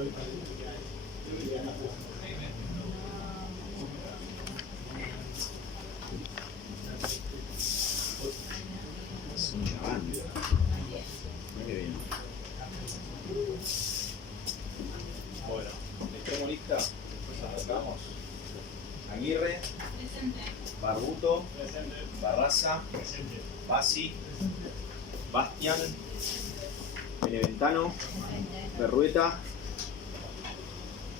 Es un chaván. Muy bien. Bueno, ¿estamos listas? Después arrancamos. Aguirre. Barbuto. Barraza. Basi. Bastian. Beneventano. Berrueta.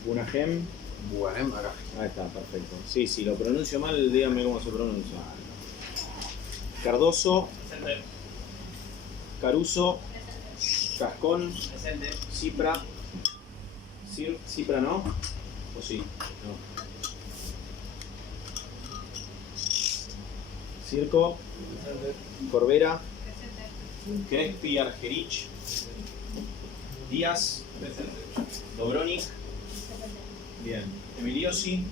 Bunahem. Buenem, acá. Ahí está, perfecto. Sí, si lo pronuncio mal, díganme cómo se pronuncia. Cardoso. Caruso. Cascón. Cipra. Cipra no. ¿O sí? No. Circo. Corbera. Crespi Argerich. Díaz. Dobronic. Bien. Emiliosi.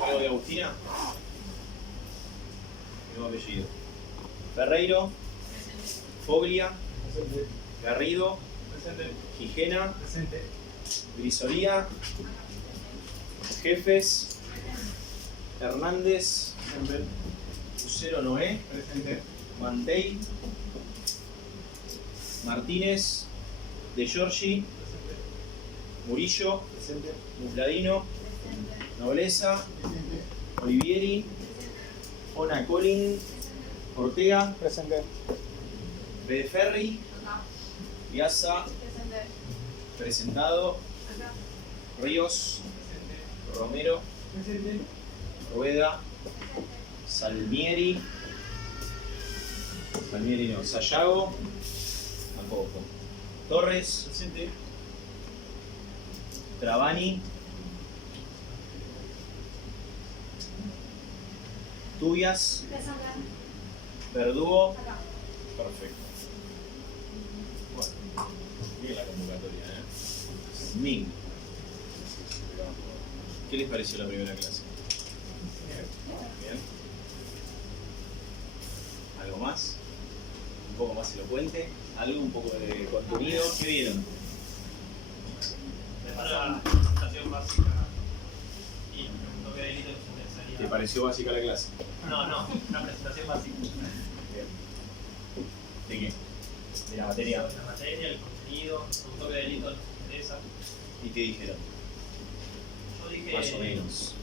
Algo de Agustina. Nuevo apellido. Ferreiro. Foglia. Garrido. Gijena. Grisolía. Jefes. Hernández. Lucero Noé. Mantei. Martínez. De Giorgi. Murillo. Musladino. Nobleza. Olivieri. Ona Colin. Ortega. Bedeferri. Piazza. Presentado. Ríos. Romero. Rueda. Salmieri. Salmieri no. Sayago. Tampoco. Torres. Travani. Tubias. Verdugo. Perfecto. Bueno, bien la convocatoria, Ming. ¿Qué les pareció la primera clase? Bien. ¿Algo más? ¿Un poco más elocuente? ¿Algo? ¿Un poco de contenido? ¿Qué vieron? Para la presentación básica y un toque de delito necesaria. ¿Te pareció básica la clase? No, una presentación básica. Bien. ¿De qué? ¿De la materia? La materia, el contenido, un toque de delito nos interesa. ¿Y qué dijeron? Yo dije. Más o menos.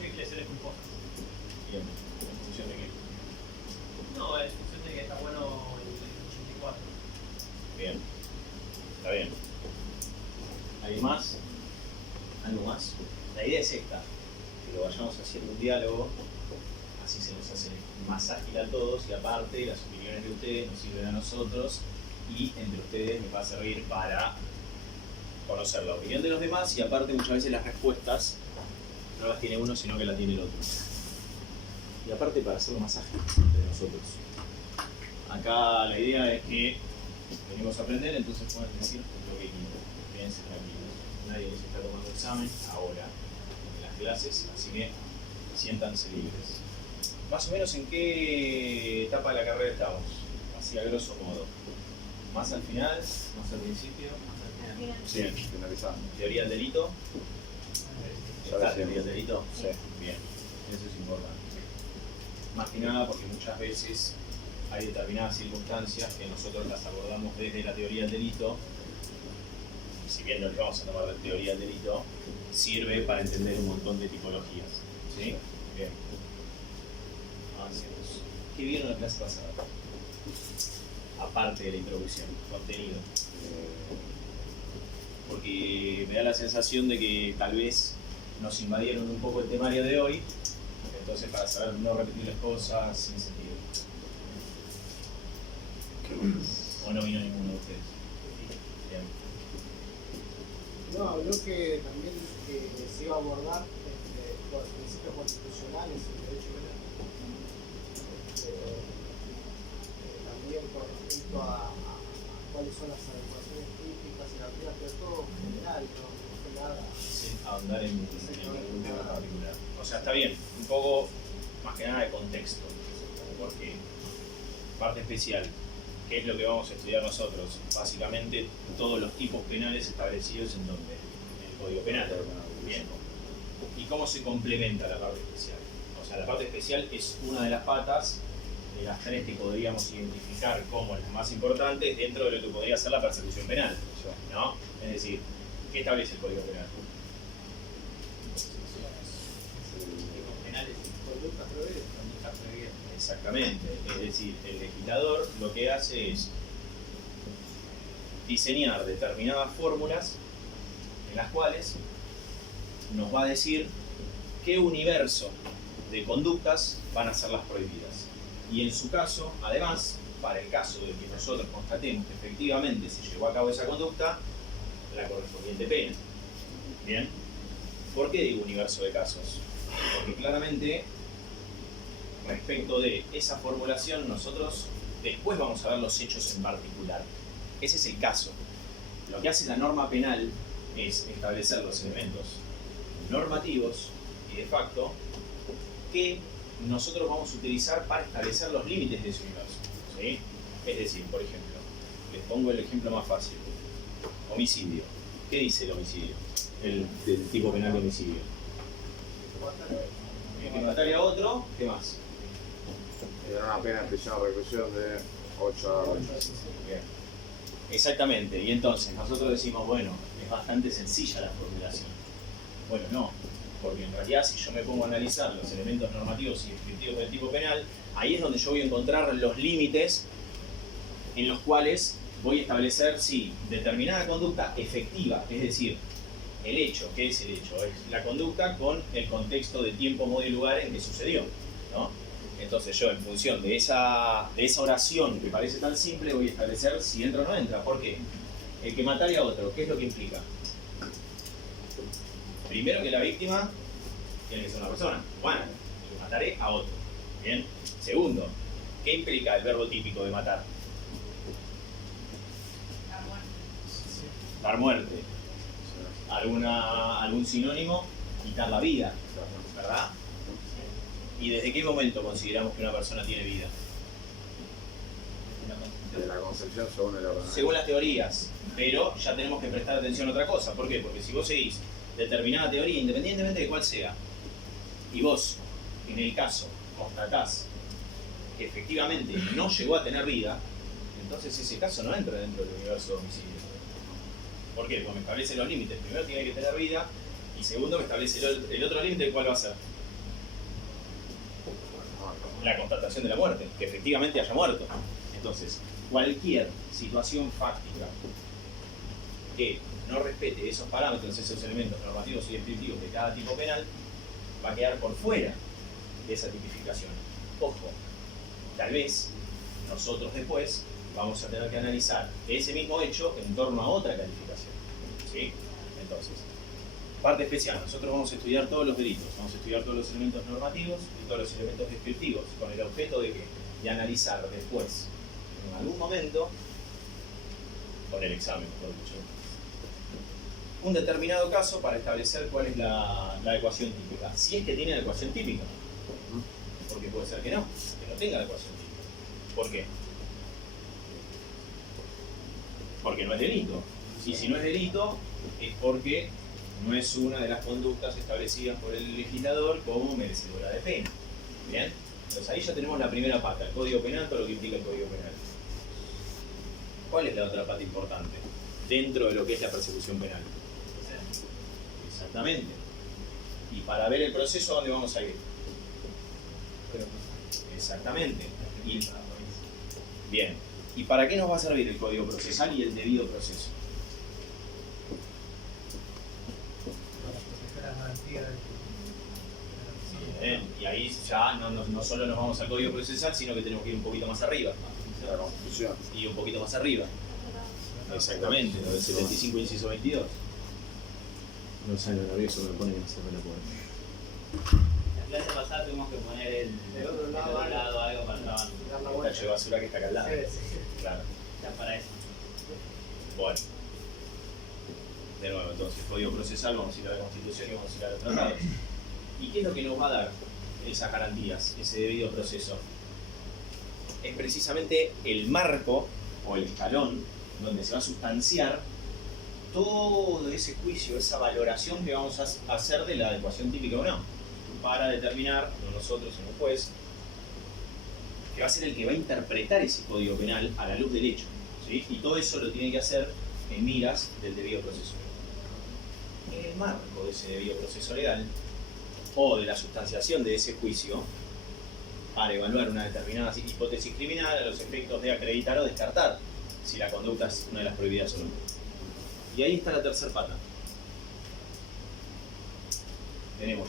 Dije que lesiones culposas. Bien. ¿En función de qué? No, en función de que está bueno el 84. Bien. Está bien. ¿Alguien más? ¿Algo más? La idea es esta, que lo vayamos haciendo un diálogo, así se nos hace más ágil a todos y aparte las opiniones de ustedes nos sirven a nosotros y entre ustedes les va a servir para conocer la opinión de los demás y aparte muchas veces las respuestas no las tiene uno sino que las tiene el otro. Y aparte para hacerlo más ágil entre nosotros. Acá la idea es que venimos a aprender, entonces pueden decir lo que quieran. Quédense tranquilos. Nadie les está tomando examen ahora en las clases, así que siéntanse libres. Más o menos en qué etapa de la carrera estamos, así a grosso modo. Más al final, más al principio. Sí, finalizando. Teoría del delito. Ya ¿Está decíamos. teoría del delito? Sí. Bien, eso es importante. Más que nada porque muchas veces hay determinadas circunstancias que nosotros las abordamos desde la teoría del delito. Si bien no le vamos a tomar la teoría del delito, sirve para entender un montón de tipologías. ¿Sí? Bien. Avancemos. ¿Qué vieron la clase pasada? Aparte de la introducción, contenido. Porque me da la sensación de que tal vez nos invadieron un poco el temario de hoy, entonces para saber no repetir las cosas sin sentido. ¿O no vino ninguno de ustedes? Bien. No, habló que también se iba a abordar los principios constitucionales y el derecho penal. También con respecto a cuáles son las adecuaciones típicas y la vida, pero todo en general, no fue nada. Sin ahondar en algún tema particular. O sea, está bien, un poco más que nada de contexto, porque parte especial, ¿Qué es lo que vamos a estudiar nosotros? Básicamente todos los tipos penales establecidos en donde, en el Código Penal. Bien. ¿Y cómo se complementa la parte especial? O sea, la parte especial es una de las patas de las tres que podríamos identificar como las más importantes dentro de lo que podría ser la persecución penal, ¿no? Es decir, ¿qué establece el Código Penal? Conductas prohibidas. Exactamente, es decir, el legislador lo que hace es diseñar determinadas fórmulas en las cuales nos va a decir qué universo de conductas van a ser las prohibidas. Y en su caso, además, para el caso de que nosotros constatemos que efectivamente se llevó a cabo esa conducta, la correspondiente pena. ¿Bien? ¿Por qué digo universo de casos? Porque claramente, respecto de esa formulación, nosotros después vamos a ver los hechos en particular. Ese es el caso. Lo que hace la norma penal es establecer los elementos normativos y de facto que nosotros vamos a utilizar para establecer los límites de ese universo, ¿sí? Es decir, por ejemplo, les pongo el ejemplo más fácil. Homicidio. ¿Qué dice el homicidio? El tipo penal de homicidio. El que mataría a otro, ¿qué más? Era una pena de prisión o reclusión de 8 a 8. Bien. Exactamente, y entonces nosotros decimos, bueno, es bastante sencilla la formulación. Bueno, no, porque en realidad si yo me pongo a analizar los elementos normativos y descriptivos del tipo penal, ahí es donde yo voy a encontrar los límites en los cuales voy a establecer si determinada conducta efectiva, es decir, el hecho, ¿qué es el hecho? Es la conducta con el contexto de tiempo, modo y lugar en que sucedió, ¿no? Entonces yo, en función de esa oración que parece tan simple, voy a establecer si entra o no entra. ¿Por qué? El que matare a otro, ¿qué es lo que implica? Primero, que la víctima tiene que ser una persona humana. Yo mataré a otro. Bien. Segundo, ¿qué implica el verbo típico de matar? Dar muerte. ¿Algún sinónimo? Quitar la vida, ¿verdad? ¿Y desde qué momento consideramos que una persona tiene vida? De la concepción según el orden. Según las teorías, pero ya tenemos que prestar atención a otra cosa. ¿Por qué? Porque si vos seguís determinada teoría, independientemente de cuál sea, y vos, en el caso, constatás que efectivamente no llegó a tener vida, entonces ese caso no entra dentro del universo de homicidio. ¿Por qué? Porque me establece los límites. Primero tiene que tener vida, y segundo me establece el otro límite, ¿cuál va a ser? La constatación de la muerte, que efectivamente haya muerto. Entonces, cualquier situación fáctica que no respete esos parámetros, esos elementos normativos y descriptivos de cada tipo penal, va a quedar por fuera de esa tipificación. Ojo, tal vez nosotros después vamos a tener que analizar ese mismo hecho en torno a otra calificación, ¿sí? Entonces, parte especial, nosotros vamos a estudiar todos los delitos, vamos a estudiar todos los elementos normativos y todos los elementos descriptivos, con el objeto de analizar después, en algún momento, con el examen, mejor dicho, un determinado caso para establecer cuál es la ecuación típica, si es que tiene la ecuación típica, porque puede ser que no tenga la ecuación típica. ¿Por qué? Porque no es delito, y si no es delito, es porque no es una de las conductas establecidas por el legislador como merecedora de pena. ¿Bien? Entonces ahí ya tenemos la primera pata, el Código Penal, todo lo que implica el Código Penal. ¿Cuál es la otra pata importante dentro de lo que es la persecución penal? Exactamente. Y para ver el proceso, ¿a dónde vamos a ir? Exactamente. Bien. ¿Y para qué nos va a servir el Código Procesal y el debido proceso? Y ahí ya no solo nos vamos al Código Procesal, sino que tenemos que ir un poquito más arriba. La Constitución. Y un poquito más arriba. Exactamente, lo del 75 inciso 22. No sé, lo nervioso me pone que no se me la puedo. La clase pasada tuvimos que poner el otro lado algo para trabajar. El tacho de basura que está acá al lado. Claro. Ya para eso. Bueno. De nuevo, entonces, Código Procesal, vamos a ir a la Constitución y vamos a ir a los tratados. ¿Y qué es lo que nos va a dar esas garantías, ese debido proceso? Es precisamente el marco o el escalón donde se va a sustanciar todo ese juicio, esa valoración que vamos a hacer de la adecuación típica o no, para determinar, no nosotros, sino un juez, que va a ser el que va a interpretar ese código penal a la luz del hecho, ¿sí? Y todo eso lo tiene que hacer en miras del debido proceso legal. En el marco de ese debido proceso legal, o de la sustanciación de ese juicio, para evaluar una determinada hipótesis criminal a los efectos de acreditar o descartar si la conducta es una de las prohibidas o no. Y ahí está la tercera pata.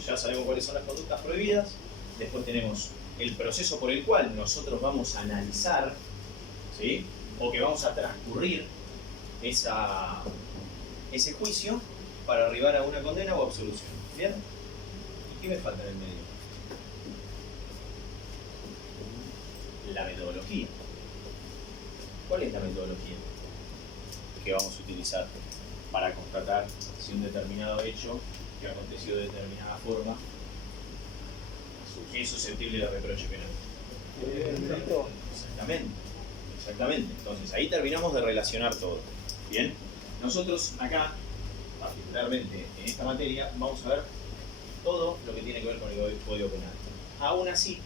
Ya sabemos cuáles son las conductas prohibidas, después tenemos el proceso por el cual nosotros vamos a analizar, ¿sí? O que vamos a transcurrir ese juicio para arribar a una condena o absolución. ¿Bien? ¿Y qué me falta en el medio? La metodología. ¿Cuál es la metodología que vamos a utilizar para constatar si un determinado hecho que aconteció de determinada forma es susceptible de reproche penal? Exactamente. Entonces ahí terminamos de relacionar todo. Bien, nosotros acá, particularmente en esta materia, vamos a ver todo lo que tiene que ver con el Código Penal. Aún así,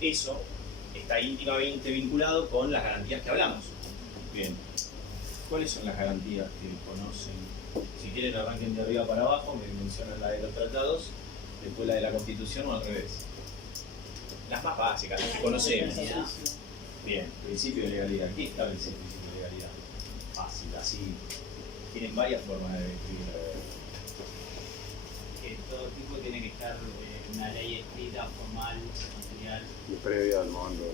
eso está íntimamente vinculado con las garantías que hablamos. Bien, ¿cuáles son las garantías que conocen? Si quieren arranquen de arriba para abajo, me mencionan la de los tratados, después la de la Constitución o al revés. Las más básicas, las que conocemos. Bien, principio de legalidad. ¿Qué establece el principio de legalidad? Fácil, así. Tienen varias formas de describirlo. Que todo tipo tiene que estar una ley escrita, formal, material, Y previa al momento.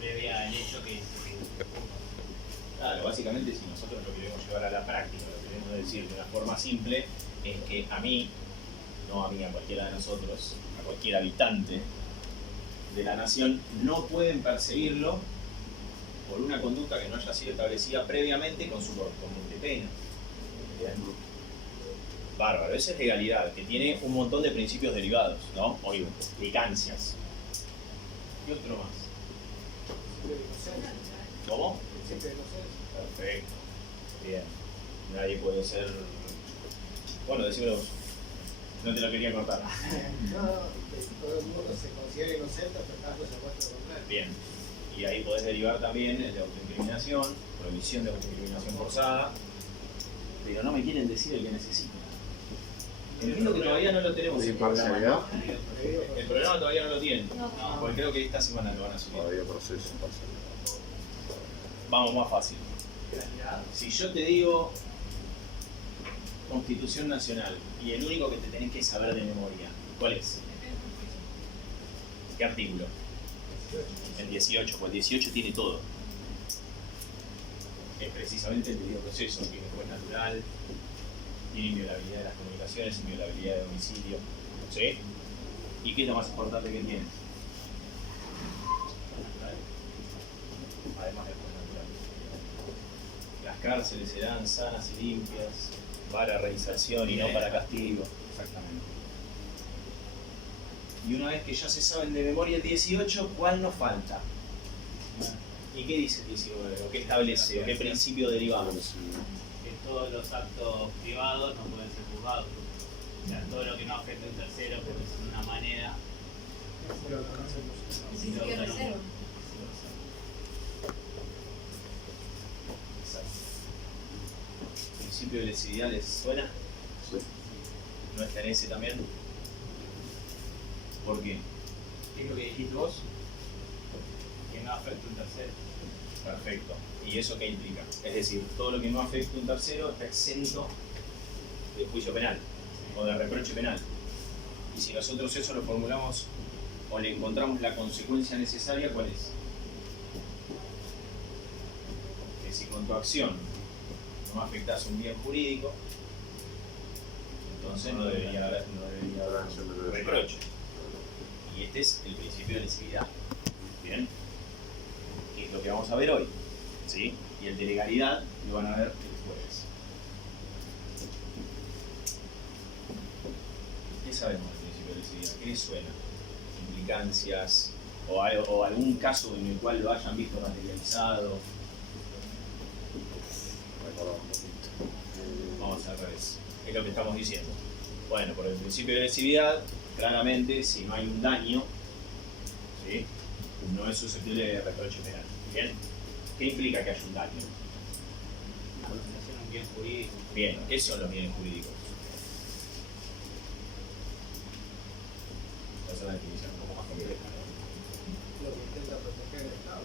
previa al hecho que Claro, básicamente si nosotros lo queremos llevar a la práctica, lo queremos decir de una forma simple, es que a mí, no a mí, a cualquiera de nosotros, a cualquier habitante de la nación, no pueden perseguirlo por una conducta que no haya sido establecida previamente con su correspondiente pena. Bien. Bárbaro, esa es legalidad, que tiene un montón de principios derivados, ¿no? O implicancias. Y otro más. ¿Cómo? Perfecto. Bien. Nadie puede ser... Bueno, decímelo vos. No te lo quería cortar. No, todo el mundo se considera inocente hasta tanto se muestra lo contrario. Bien. Y ahí podés derivar también el de autoincriminación, prohibición de autoincriminación forzada, pero no me quieren decir el que necesito. Entiendo que todavía no lo tenemos. ¿De imparcialidad? El programa todavía no lo tienen, porque creo que esta semana lo van a subir. Todavía proceso imparcialidad. Vamos más fácil. Si yo te digo Constitución Nacional y el único que te tenés que saber de memoria, ¿cuál es? ¿Qué artículo? El 18, pues el 18 tiene todo. Es precisamente el debido proceso, tiene juez natural, tiene inviolabilidad de las comunicaciones, inviolabilidad de domicilio, ¿sí? ¿Y qué es lo más importante que tiene? Además del juez natural. Las cárceles serán sanas y limpias para reinserción y no para castigo. Exactamente. Y una vez que ya se saben de memoria el 18, ¿cuál nos falta? ¿Y qué dice el 19? ¿O qué establece? ¿O qué principio derivamos? que todos los actos privados no pueden ser juzgados. O sea, todo lo que no afecta a un tercero, por decirlo de una manera, Principio de reserva. Exacto. ¿Principio de lesividad les suena? Sí. ¿No está en ese también? ¿Por qué? ¿qué es lo que dijiste vos? Que no afecta a un tercero. Perfecto. ¿Y eso qué implica? Es decir, todo lo que no afecte a un tercero está exento de juicio penal o de reproche penal. Y si nosotros eso lo formulamos o le encontramos la consecuencia necesaria, ¿cuál es? Que si con tu acción no afectas un bien jurídico, entonces no debería haber reproche. Y este es el principio de lesividad. Bien, que es lo que vamos a ver hoy, ¿sí? Y el de legalidad lo van a ver el jueves. ¿Qué sabemos del principio de lesividad? ¿Qué les suena? ¿Implicancias? O algún caso en el cual lo hayan visto materializado? Es lo que estamos diciendo. Bueno, por el principio de lesividad, claramente, si no hay un daño, ¿sí?, no es susceptible de reproche penal. ¿Bien? ¿Qué implica que haya un daño? Una afectación a un bien jurídico. Bien, ¿qué son los bienes jurídicos? Esa es una definición un poco más compleja, ¿no? Lo que intenta proteger el Estado.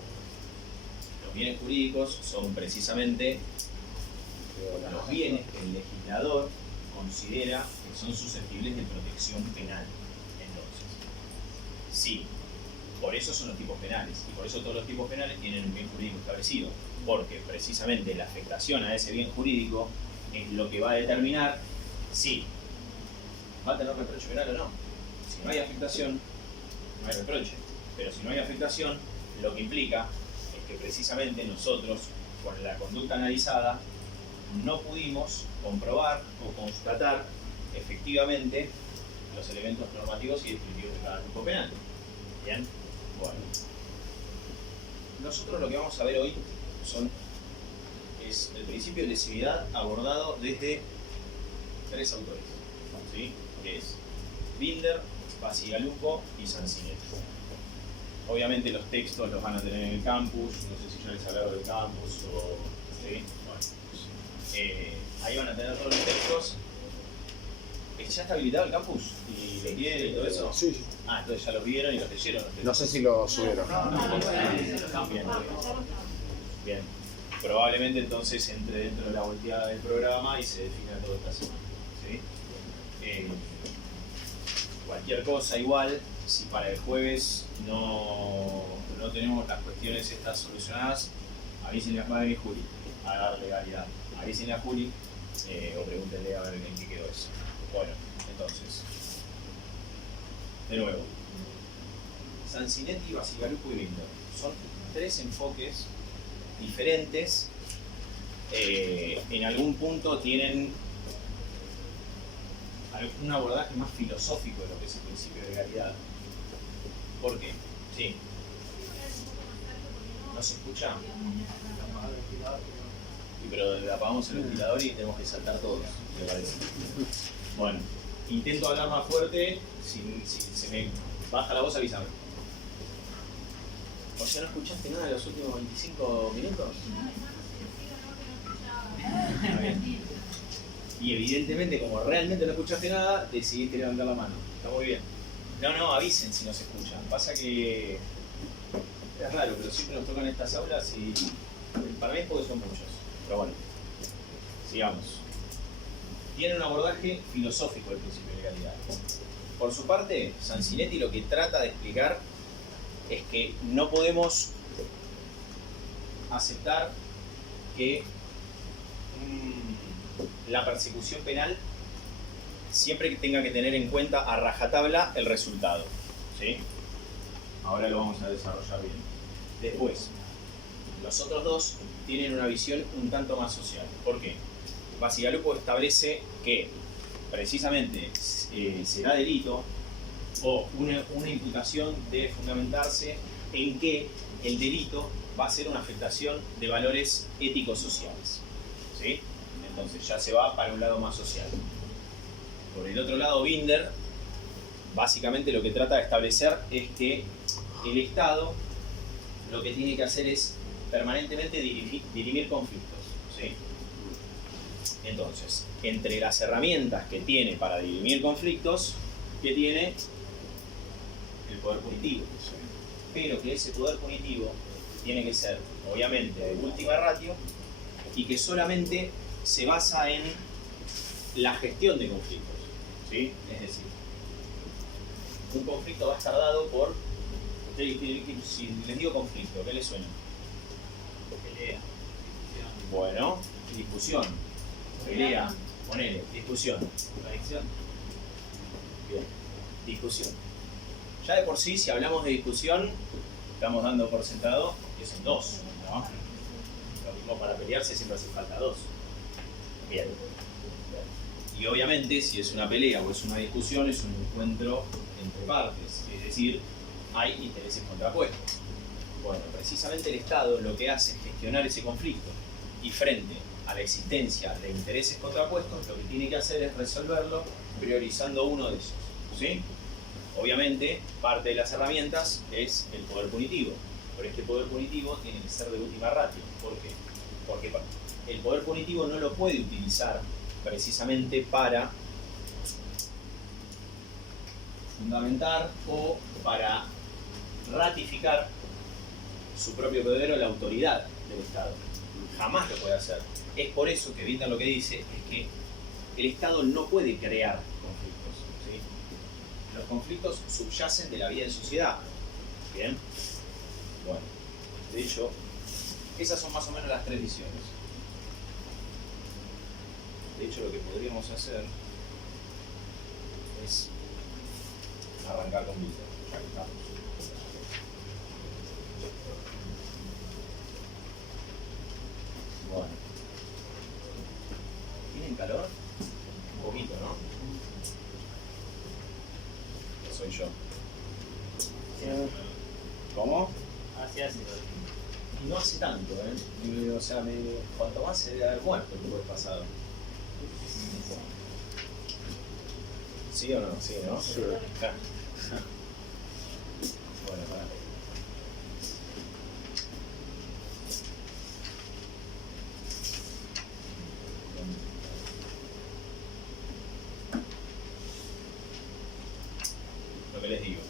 Los bienes jurídicos son precisamente los bienes que el legislador considera que son susceptibles de protección penal. Entonces, sí, por eso son los tipos penales, y por eso todos los tipos penales tienen un bien jurídico establecido, porque precisamente la afectación a ese bien jurídico es lo que va a determinar si va a tener reproche penal o no. Si no hay afectación, no hay reproche, pero si no hay afectación, lo que implica es que precisamente nosotros, con la conducta analizada, no pudimos comprobar o constatar efectivamente los elementos normativos y descriptivos de cada tipo penal. ¿Bien? Bueno. Nosotros lo que vamos a ver hoy es el principio de lesividad abordado desde 3 autores, ¿sí?, que es Binder, Bacigalupo y Sansinetti. Obviamente los textos los van a tener en el campus, no sé si ya les hablaron del campus o... ¿sí? Bueno, ahí van a tener todos los textos. ¿Ya está habilitado el campus? ¿Y le quiere y todo eso? Sí, sí. Ah, entonces ya los vieron y los leyeron. No sé si lo subieron. Bien. Bien. Probablemente entonces entre dentro de la volteada del programa y se defina todo esta semana. ¿Sí? Cualquier cosa igual, si para el jueves no tenemos las cuestiones estas solucionadas, avísenle a Madre y Juli a dar legalidad. Avísenle a Juli o pregúntenle a ver en qué quedó eso. Bueno, entonces, de nuevo, Sansinetti, Bacigalupo y Binder son 3 enfoques diferentes. En algún punto tienen un abordaje más filosófico de lo que es el principio de legalidad. ¿Por qué? Sí. ¿No se escucha? Pero apagamos el ventilador y tenemos que saltar todos, me parece. Bueno, intento hablar más fuerte, si se me baja la voz avísame. O sea, ¿no escuchaste nada de los últimos 25 minutos? Está bien. Y evidentemente, como realmente no escuchaste nada, decidiste levantar la mano. Está muy bien. No, avisen si no se escuchan. Pasa que es raro, pero siempre nos tocan estas aulas y para mí es porque son muchos. Pero bueno, sigamos. Tiene un abordaje filosófico del principio de legalidad. Por su parte, Sansinetti lo que trata de explicar es que no podemos aceptar que la persecución penal siempre tenga que tener en cuenta a rajatabla el resultado. ¿Sí? Ahora lo vamos a desarrollar bien. Después, los otros dos tienen una visión un tanto más social. ¿Por qué? Bacigalupo establece que precisamente será delito o una imputación debe fundamentarse en que el delito va a ser una afectación de valores éticos sociales. ¿Sí? Entonces ya se va para un lado más social. Por el otro lado, Binder básicamente lo que trata de establecer es que el Estado lo que tiene que hacer es permanentemente dirimir conflictos. ¿Sí? Entonces, entre las herramientas que tiene para dirimir conflictos, ¿qué tiene? El poder punitivo. Pero que ese poder punitivo tiene que ser, obviamente, de última ratio y que solamente se basa en la gestión de conflictos. ¿Sí? Es decir, un conflicto va a estar dado por... Si les digo conflicto, ¿qué les suena? Pelea. Bueno, discusión. Pelea, ponele, discusión. Contradicción. Bien, discusión. Ya de por sí, si hablamos de discusión, estamos dando por sentado que son 2, ¿no? Lo mismo para pelearse siempre hace falta 2. Bien. Y obviamente, si es una pelea o es una discusión, es un encuentro entre partes, es decir, hay intereses contrapuestos. Bueno, precisamente el Estado lo que hace es gestionar ese conflicto y frente a la existencia de intereses contrapuestos, lo que tiene que hacer es resolverlo priorizando uno de esos, ¿sí? Obviamente, parte de las herramientas es el poder punitivo, pero este poder punitivo tiene que ser de última ratio. ¿Por qué? Porque el poder punitivo no lo puede utilizar precisamente para fundamentar o para ratificar su propio poder o la autoridad del Estado. Jamás lo puede hacer. Es por eso que Binder lo que dice es que el Estado no puede crear conflictos, ¿sí? Los conflictos subyacen de la vida en sociedad. ¿Bien? Bueno, de hecho, esas son más o menos las tres visiones. De hecho, lo que podríamos hacer es arrancar con Binder, ya que estamos. Bueno. ¿Tienen calor? Un poquito, ¿no? No soy yo. ¿Cómo? Así hace todo. Y no hace tanto, ¿eh? O sea, cuanto más se debe haber muerto el jueves pasado. ¿Sí o no? Sí, ¿no? Sí. Ja. Bueno, para. Lo que les digo.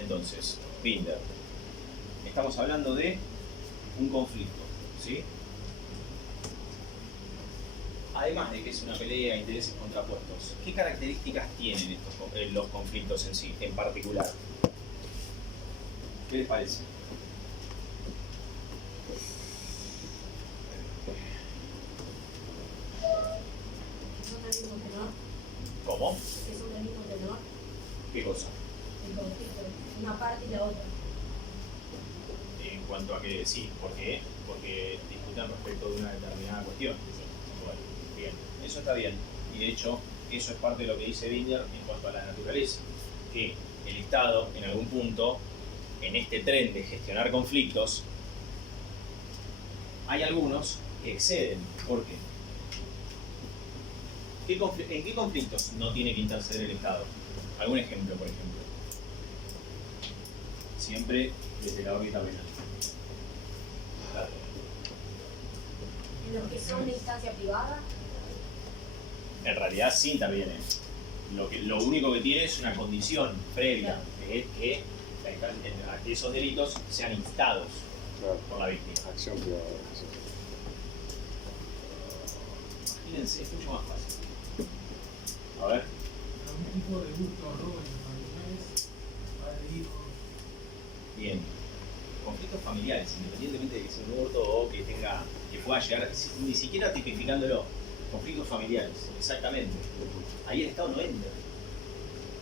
Entonces, Binder. Estamos hablando de un conflicto, ¿sí? Además de que es una pelea de intereses contrapuestos, ¿qué características tienen los conflictos en sí, en particular? ¿Qué les parece? ¿Es un mismo tenor? ¿Cómo? ¿Es un mismo tenor? ¿Qué cosa? El conflicto, una parte y la otra. En cuanto a que sí, ¿por qué? Porque discutan respecto de una determinada cuestión. Bueno, bien, eso está bien. Y de hecho, eso es parte de lo que dice Binder en cuanto a la naturaleza. Que el Estado, en algún punto, en este tren de gestionar conflictos, hay algunos que exceden. ¿Por qué? ¿En qué conflictos no tiene que interceder el Estado? ¿Algún ejemplo, por ejemplo? Siempre desde la órbita penal. Claro. En los que son de instancia privada, En realidad sí interviene. Lo único que tiene es una condición previa, que es que esos delitos sean instados Claro. por la víctima. Acción privada. Sí. Imagínense, es mucho más fácil. A ver. Algún tipo de gusto o robo en familiares, padre, hijo. Bien. Conflictos familiares, independientemente de que sea un hurto o que pueda llegar, ni siquiera tipificándolo. Conflictos familiares, exactamente. Ahí el Estado no entra.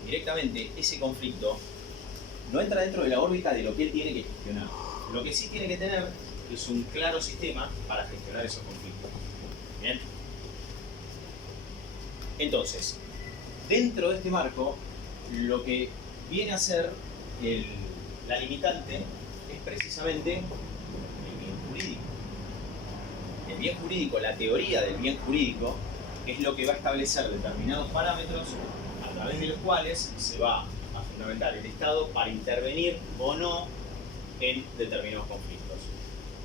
Directamente ese conflicto no entra dentro de la órbita de lo que él tiene que gestionar. Lo que sí tiene que tener es un claro sistema para gestionar esos conflictos. Bien. Entonces, dentro de este marco, lo que viene a ser la limitante es precisamente el bien jurídico. El bien jurídico, la teoría del bien jurídico, es lo que va a establecer determinados parámetros a través de los cuales se va a fundamentar el Estado para intervenir o no en determinados conflictos.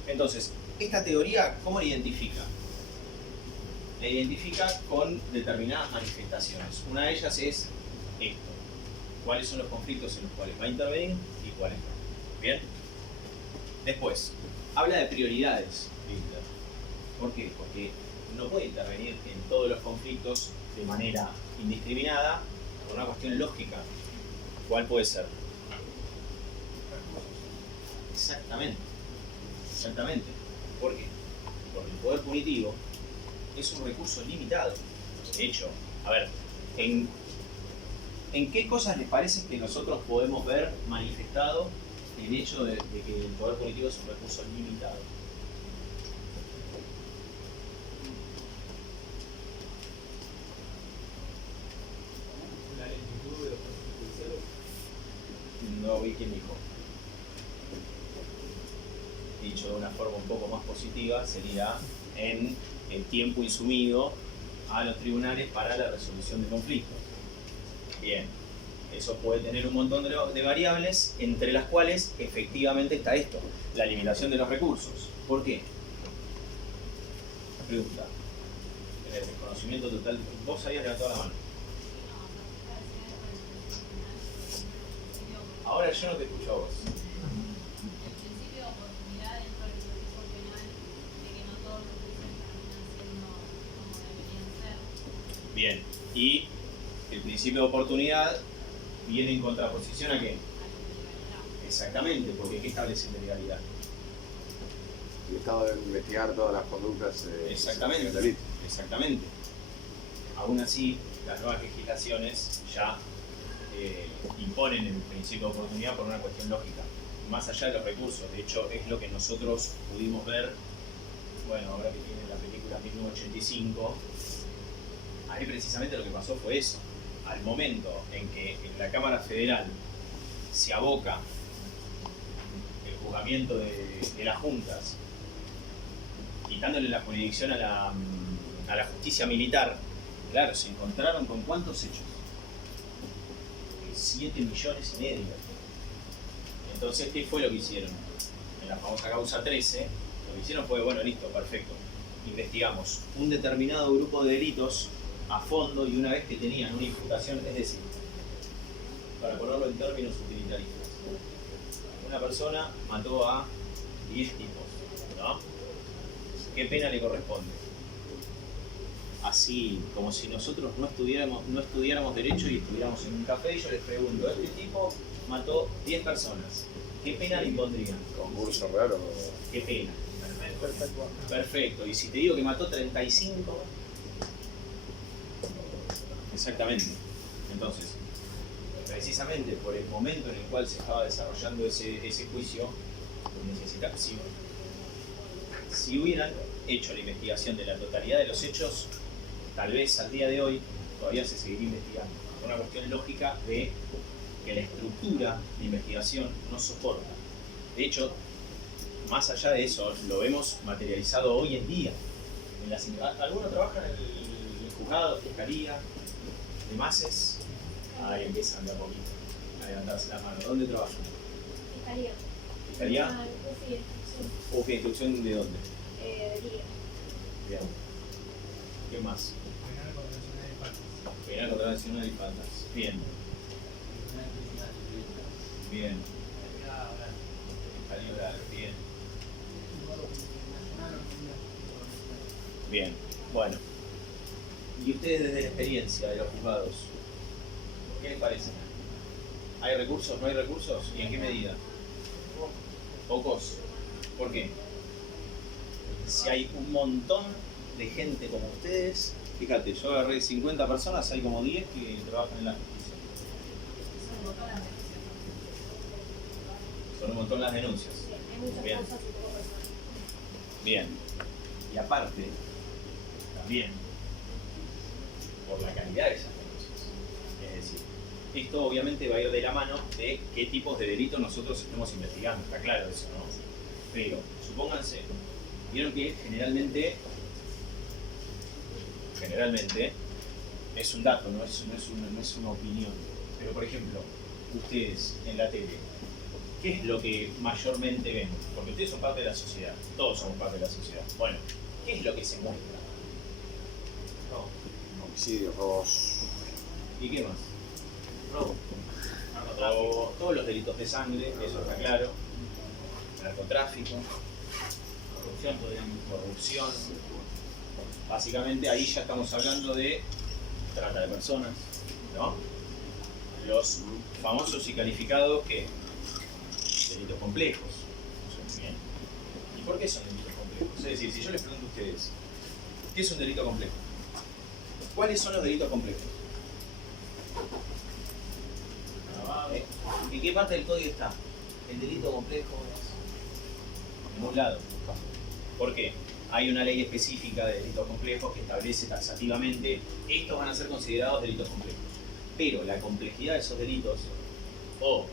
Entonces, esta teoría, ¿cómo la identifica? La identifica con determinadas manifestaciones. Una de ellas es esto. ¿Cuáles son los conflictos en los cuales va a intervenir y cuáles no? ¿Bien? Después, habla de prioridades. ¿Por qué? Porque no puede intervenir en todos los conflictos de manera indiscriminada por una cuestión lógica. ¿Cuál puede ser? Exactamente. Exactamente. ¿Por qué? Porque el poder punitivo es un recurso limitado. De hecho, a ver, ¿en qué cosas les parece que nosotros podemos ver manifestado el hecho de que el poder punitivo es un recurso limitado? La lentitud de los procesos judiciales. No vi quién dijo. Dicho de una forma un poco más positiva, sería en el tiempo insumido a los tribunales para la resolución de conflictos. Bien, eso puede tener un montón de variables, entre las cuales efectivamente está esto, la limitación de los recursos. ¿Por qué? Pregunta. El desconocimiento total. Vos habías levantado la mano. Ahora yo no te escucho a vos. El principio de oportunidad dentro del proceso penal, de que no todos los jueces terminan siendo como deberían ser. Bien, y el principio de oportunidad viene en contraposición a qué? Exactamente, porque ¿qué establece la legalidad? El Estado debe investigar todas las conductas Exactamente. del delito. Exactamente. Aún así, las nuevas legislaciones ya imponen el principio de oportunidad por una cuestión lógica, más allá de los recursos. De hecho, es lo que nosotros pudimos ver, bueno, ahora que tiene la película 1985, ahí precisamente lo que pasó fue eso. Al momento en que en la Cámara Federal se aboca el juzgamiento de las juntas, quitándole la jurisdicción a la justicia militar, claro, se encontraron con ¿cuántos hechos? 7,5 millones. Entonces, ¿qué fue lo que hicieron? En la famosa causa 13, lo que hicieron fue, bueno, listo, perfecto. Investigamos un determinado grupo de delitos a fondo y una vez que tenían una imputación, es decir, para ponerlo en términos utilitaristas, una persona mató a 10 tipos, ¿no? ¿Qué pena le corresponde? Así, como si nosotros no estudiáramos derecho y estuviéramos en un café y yo les pregunto, este tipo mató 10 personas, ¿qué pena le impondrían? ¿Concurso real o...? ¿Qué pena? Perfecto, y si te digo que mató 35... Exactamente. Entonces, precisamente por el momento en el cual se estaba desarrollando ese juicio, si hubieran hecho la investigación de la totalidad de los hechos, tal vez al día de hoy todavía se seguiría investigando. Por una cuestión lógica de que la estructura de investigación no soporta. De hecho, más allá de eso, lo vemos materializado hoy en día. ¿Alguno trabaja en el juzgado, fiscalía? Demás es, ahí empiezan de a poquito a levantarse la mano. ¿Dónde trabajan? Fiscalía. ¿Fiscalía? UFI de instrucción. ¿UFI de instrucción de dónde? De Liga. Bien. ¿Qué más? Penal convencional de faltas. Penal contra nacional y faltas. Bien. Bien. Fiscalía oral. Bien. Bien. Bueno. ¿Y ustedes desde la experiencia de los juzgados? ¿Qué les parece? ¿Hay recursos? ¿No hay recursos? ¿Y en qué medida? ¿Pocos? ¿Por qué? Si hay un montón de gente como ustedes, fíjate, yo agarré 50 personas, hay como 10 que trabajan en la justicia. Son un montón las denuncias. Sí, hay muchas Bien. cosas y poco personal. Bien. Y aparte, también, por la calidad de esas denuncias. Es decir, esto obviamente va a ir de la mano de qué tipos de delitos nosotros estemos investigando. Está claro eso, ¿no? Pero, supónganse, vieron que generalmente es un dato, no es una opinión. Pero, por ejemplo, ustedes en la tele, ¿qué es lo que mayormente ven? Porque ustedes son parte de la sociedad, todos somos parte de la sociedad. Bueno, ¿qué es lo que se muestra? Homicidios, robos. ¿Y qué más? Robo. Todos los delitos de sangre, eso está claro. Narcotráfico. Corrupción. Básicamente ahí ya estamos hablando de trata de personas, ¿no? Los famosos y calificados que delitos complejos. Bien. ¿Y por qué son delitos complejos? Es decir, si yo les pregunto a ustedes, ¿qué es un delito complejo? ¿Cuáles son los delitos complejos? ¿En qué parte del código está? El delito complejo es en un lado. ¿Por qué? Hay una ley específica de delitos complejos que establece taxativamente estos van a ser considerados delitos complejos. Pero la complejidad de esos delitos o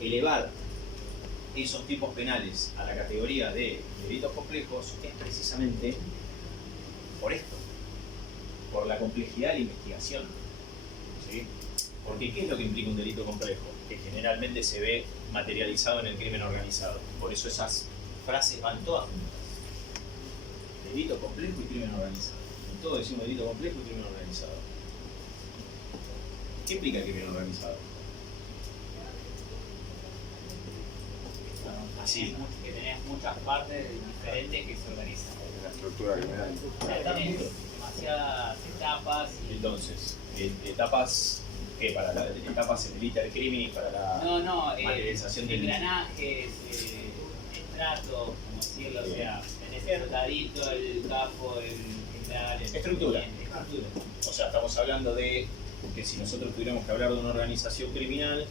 elevar esos tipos penales a la categoría de delitos complejos es precisamente por esto, por la complejidad de la investigación. ¿Sí? Porque ¿qué es lo que implica un delito complejo? Que generalmente se ve materializado en el crimen organizado. Por eso esas frases van todas juntas. Delito complejo y crimen organizado. En todo decimos delito complejo y crimen organizado. ¿Qué implica el crimen organizado? Así. Que tenés muchas partes diferentes que se organizan. La estructura criminal. O sea, tenés demasiadas etapas y... Entonces, etapas, ¿qué? Para las etapas en delito del crimen y para la materialización del engranajes, estratos, como decirlo, o sea, tenés el soldadito, el capo, el general, el estructura. estructura. O sea, estamos hablando de que si nosotros tuviéramos que hablar de una organización criminal,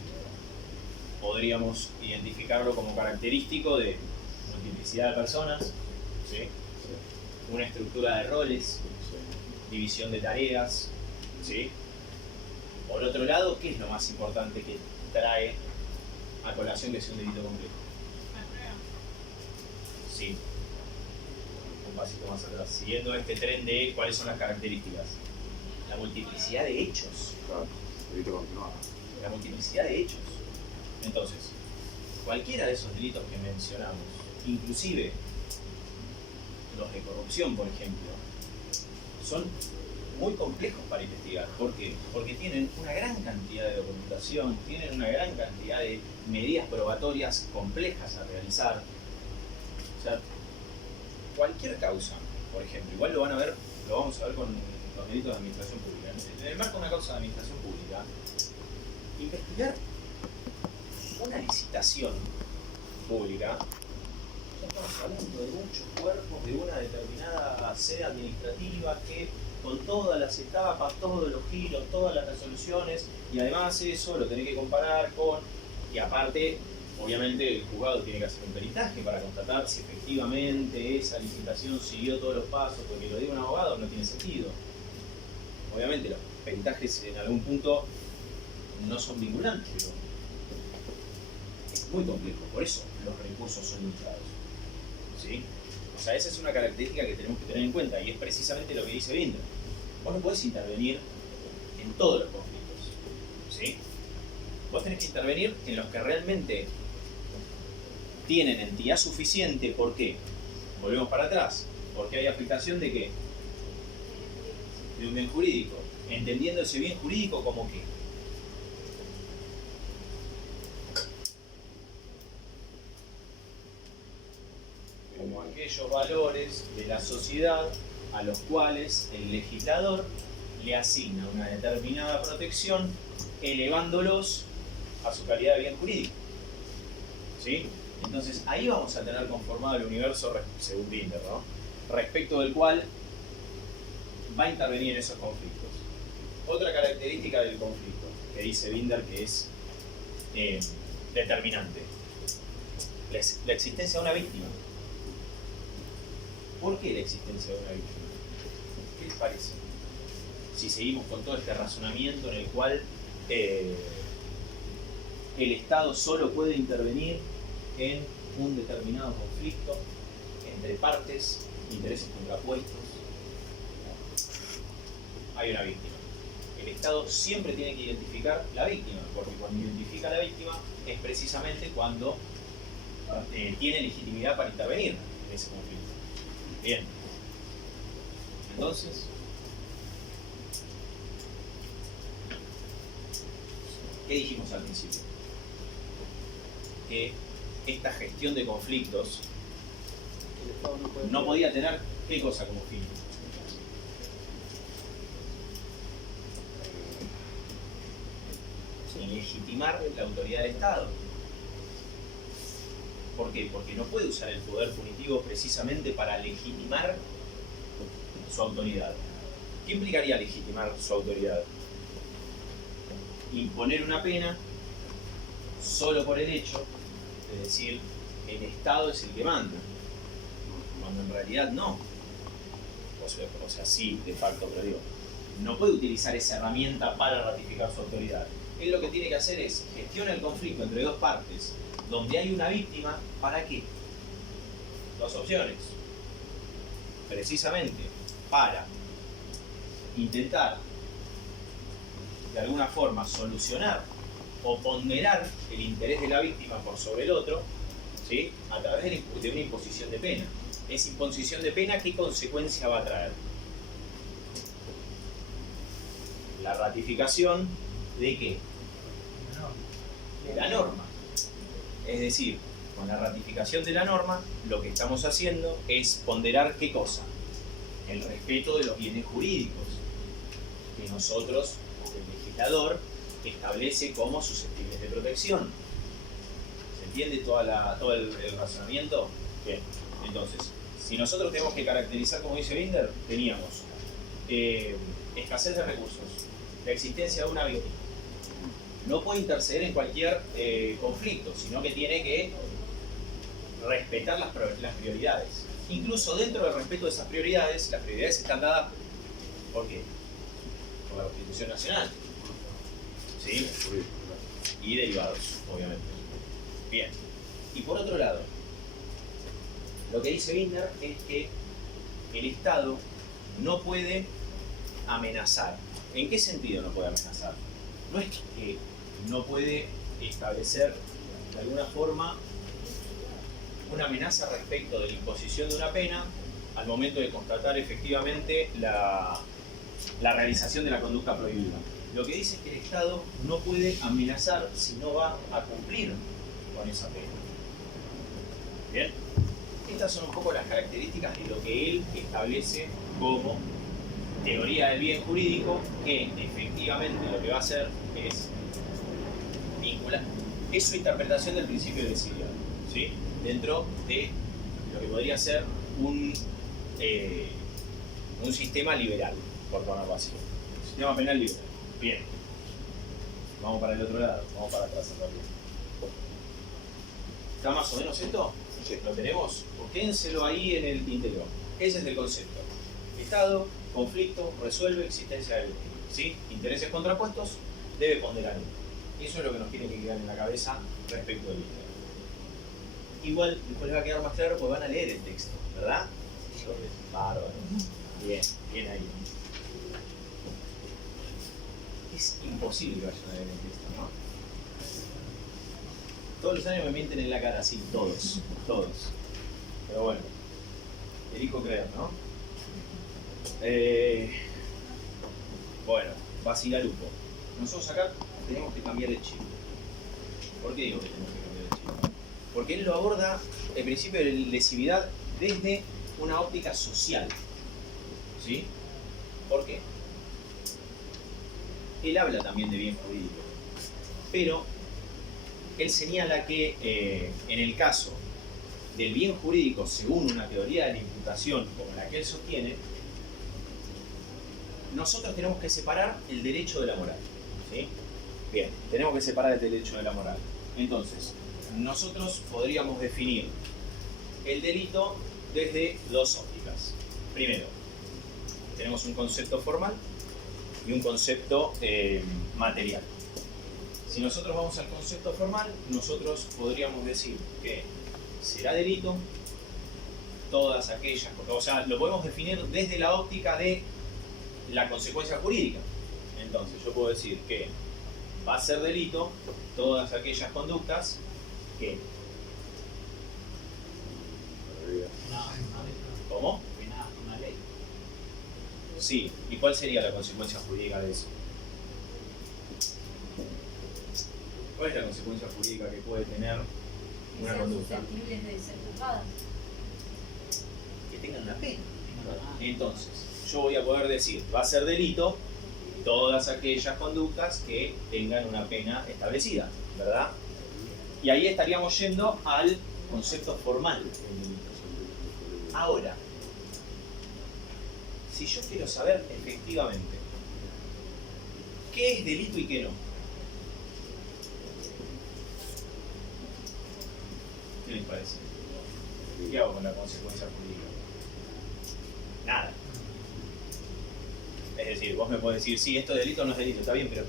podríamos identificarlo como característico de multiplicidad de personas, ¿sí? Una estructura de roles, división de tareas, ¿sí? Por otro lado, ¿qué es lo más importante que trae a colación que sea un delito complejo? Sí, un pasito más atrás, siguiendo este tren de cuáles son las características. La multiplicidad de hechos. Claro, delito continuado. La multiplicidad de hechos. Entonces, cualquiera de esos delitos que mencionamos, inclusive los de corrupción, por ejemplo, son muy complejos para investigar. ¿Por qué? Porque tienen una gran cantidad de documentación, tienen una gran cantidad de medidas probatorias complejas a realizar. O sea, cualquier causa, por ejemplo, igual lo vamos a ver con los delitos de administración pública. En el marco de una causa de administración pública, investigar una licitación pública, ya estamos hablando de muchos cuerpos de una determinada sede administrativa que con todas las etapas, todos los giros, todas las resoluciones, y además eso lo tenés que comparar con, y aparte, obviamente el juzgado tiene que hacer un peritaje para constatar si efectivamente esa licitación siguió todos los pasos, porque lo diga un abogado no tiene sentido. Obviamente los peritajes en algún punto no son vinculantes, pero es muy complejo, por eso los recursos son limitados. ¿Sí? O sea, esa es una característica que tenemos que tener en cuenta y es precisamente lo que dice Binder. Vos no podés intervenir en todos los conflictos. ¿Sí? Vos tenés que intervenir en los que realmente tienen entidad suficiente. ¿Por qué? Volvemos para atrás. Porque hay aplicación de qué? De un bien jurídico. Entendiendo ese bien jurídico como qué. Como aquellos valores de la sociedad a los cuales el legislador le asigna una determinada protección, elevándolos a su calidad de bien jurídico. ¿Sí? Entonces ahí vamos a tener conformado el universo, según Binder, ¿no? Respecto del cual va a intervenir en esos conflictos. Otra característica del conflicto, que dice Binder que es determinante, la existencia de una víctima. ¿Por qué la existencia de una víctima? ¿Qué les parece? Si seguimos con todo este razonamiento en el cual el Estado solo puede intervenir en un determinado conflicto entre partes, intereses contrapuestos, hay una víctima. El Estado siempre tiene que identificar la víctima, porque cuando identifica a la víctima es precisamente cuando tiene legitimidad para intervenir en ese conflicto. Bien. Entonces, ¿qué dijimos al principio? Que esta gestión de conflictos El Estado no puede no podía tener qué cosa como fin. Legitimar la autoridad del Estado. ¿Por qué? Porque no puede usar el poder punitivo precisamente para legitimar su autoridad. ¿Qué implicaría legitimar su autoridad? Imponer una pena solo por el hecho de decir el Estado es el que manda, cuando en realidad no. O sea, sí, de facto, pero digo, no puede utilizar esa herramienta para ratificar su autoridad. Él lo que tiene que hacer es gestionar el conflicto entre dos partes, donde hay una víctima. ¿Para qué? Dos opciones. Precisamente para intentar de alguna forma solucionar o ponderar el interés de la víctima por sobre el otro, ¿sí? A través de una imposición de pena. Esa imposición de pena, ¿qué consecuencia va a traer? La ratificación de ¿qué? De la norma. Es decir, con la ratificación de la norma, lo que estamos haciendo es ponderar ¿qué cosa? El respeto de los bienes jurídicos que nosotros, el legislador, establece como susceptibles de protección. ¿Se entiende todo el razonamiento? Bien, entonces, si nosotros tenemos que caracterizar, como dice Binder, teníamos escasez de recursos, la existencia de una víctima. No puede interceder en cualquier conflicto, sino que tiene que respetar las prioridades. Incluso dentro del respeto de esas prioridades, las prioridades están dadas ¿por qué? Por la Constitución Nacional. ¿Sí? Y derivados, obviamente. Bien. Y por otro lado, lo que dice Binder es que el Estado no puede amenazar. ¿En qué sentido no puede amenazar? No es que no puede establecer de alguna forma una amenaza respecto de la imposición de una pena al momento de constatar efectivamente la realización de la conducta prohibida. Lo que dice es que el Estado no puede amenazar si no va a cumplir con esa pena. Bien, estas son un poco las características de lo que él establece como teoría del bien jurídico, que efectivamente lo que va a hacer es vincular, es su interpretación del principio de lesividad, ¿sí? Dentro de lo que podría ser un sistema liberal, por ponerlo así. Un sistema penal liberal. Bien. Vamos para el otro lado, vamos para atrás en realidad. ¿Está más o menos esto? Sí. ¿Lo tenemos? Quédenselo ahí en el interior. Ese es el concepto. Estado, conflicto, resuelve, existencia de víctima. ¿Sí? Intereses contrapuestos, debe ponderar uno. Y eso es lo que nos tiene que quedar en la cabeza respecto del video. Igual después les va a quedar más claro porque van a leer el texto, ¿verdad? Bárbaro. Bien, bien ahí. Es imposible que vayan a leer el texto, ¿no? Todos los años me mienten en la cara, sí, todos. Pero bueno, elijo creer, ¿no? Bueno, vacilarupo. Nosotros acá tenemos que cambiar el chip. ¿Por qué digo que tenemos que cambiar el chip? Porque él lo aborda el principio de lesividad desde una óptica social. ¿Sí? ¿Por qué? Él habla también de bien jurídico, pero él señala que en el caso del bien jurídico, según una teoría de la imputación como la que él sostiene, nosotros tenemos que separar el derecho de la moral. ¿Sí? Bien, tenemos que separar el derecho de la moral. Entonces, nosotros podríamos definir el delito desde dos ópticas. Primero, tenemos un concepto formal y un concepto material. Si nosotros vamos al concepto formal, nosotros podríamos decir que será delito todas aquellas, o sea, lo podemos definir desde la óptica de la consecuencia jurídica. Entonces, yo puedo decir que va a ser delito todas aquellas conductas que... ¿Cómo? Una ley. Sí, ¿y cuál sería la consecuencia jurídica de eso? ¿Cuál es la consecuencia jurídica que puede tener una Sean conducta? susceptibles de ser juzgadas. Que tengan una pena. Entonces, yo voy a poder decir, va a ser delito todas aquellas conductas que tengan una pena establecida, ¿verdad? Y ahí estaríamos yendo al concepto formal del delito. Ahora, si yo quiero saber efectivamente qué es delito y qué no, ¿qué les parece? ¿Qué hago con la consecuencia jurídica? Nada. Es decir, vos me podés decir, sí, esto es delito o no es delito, está bien, pero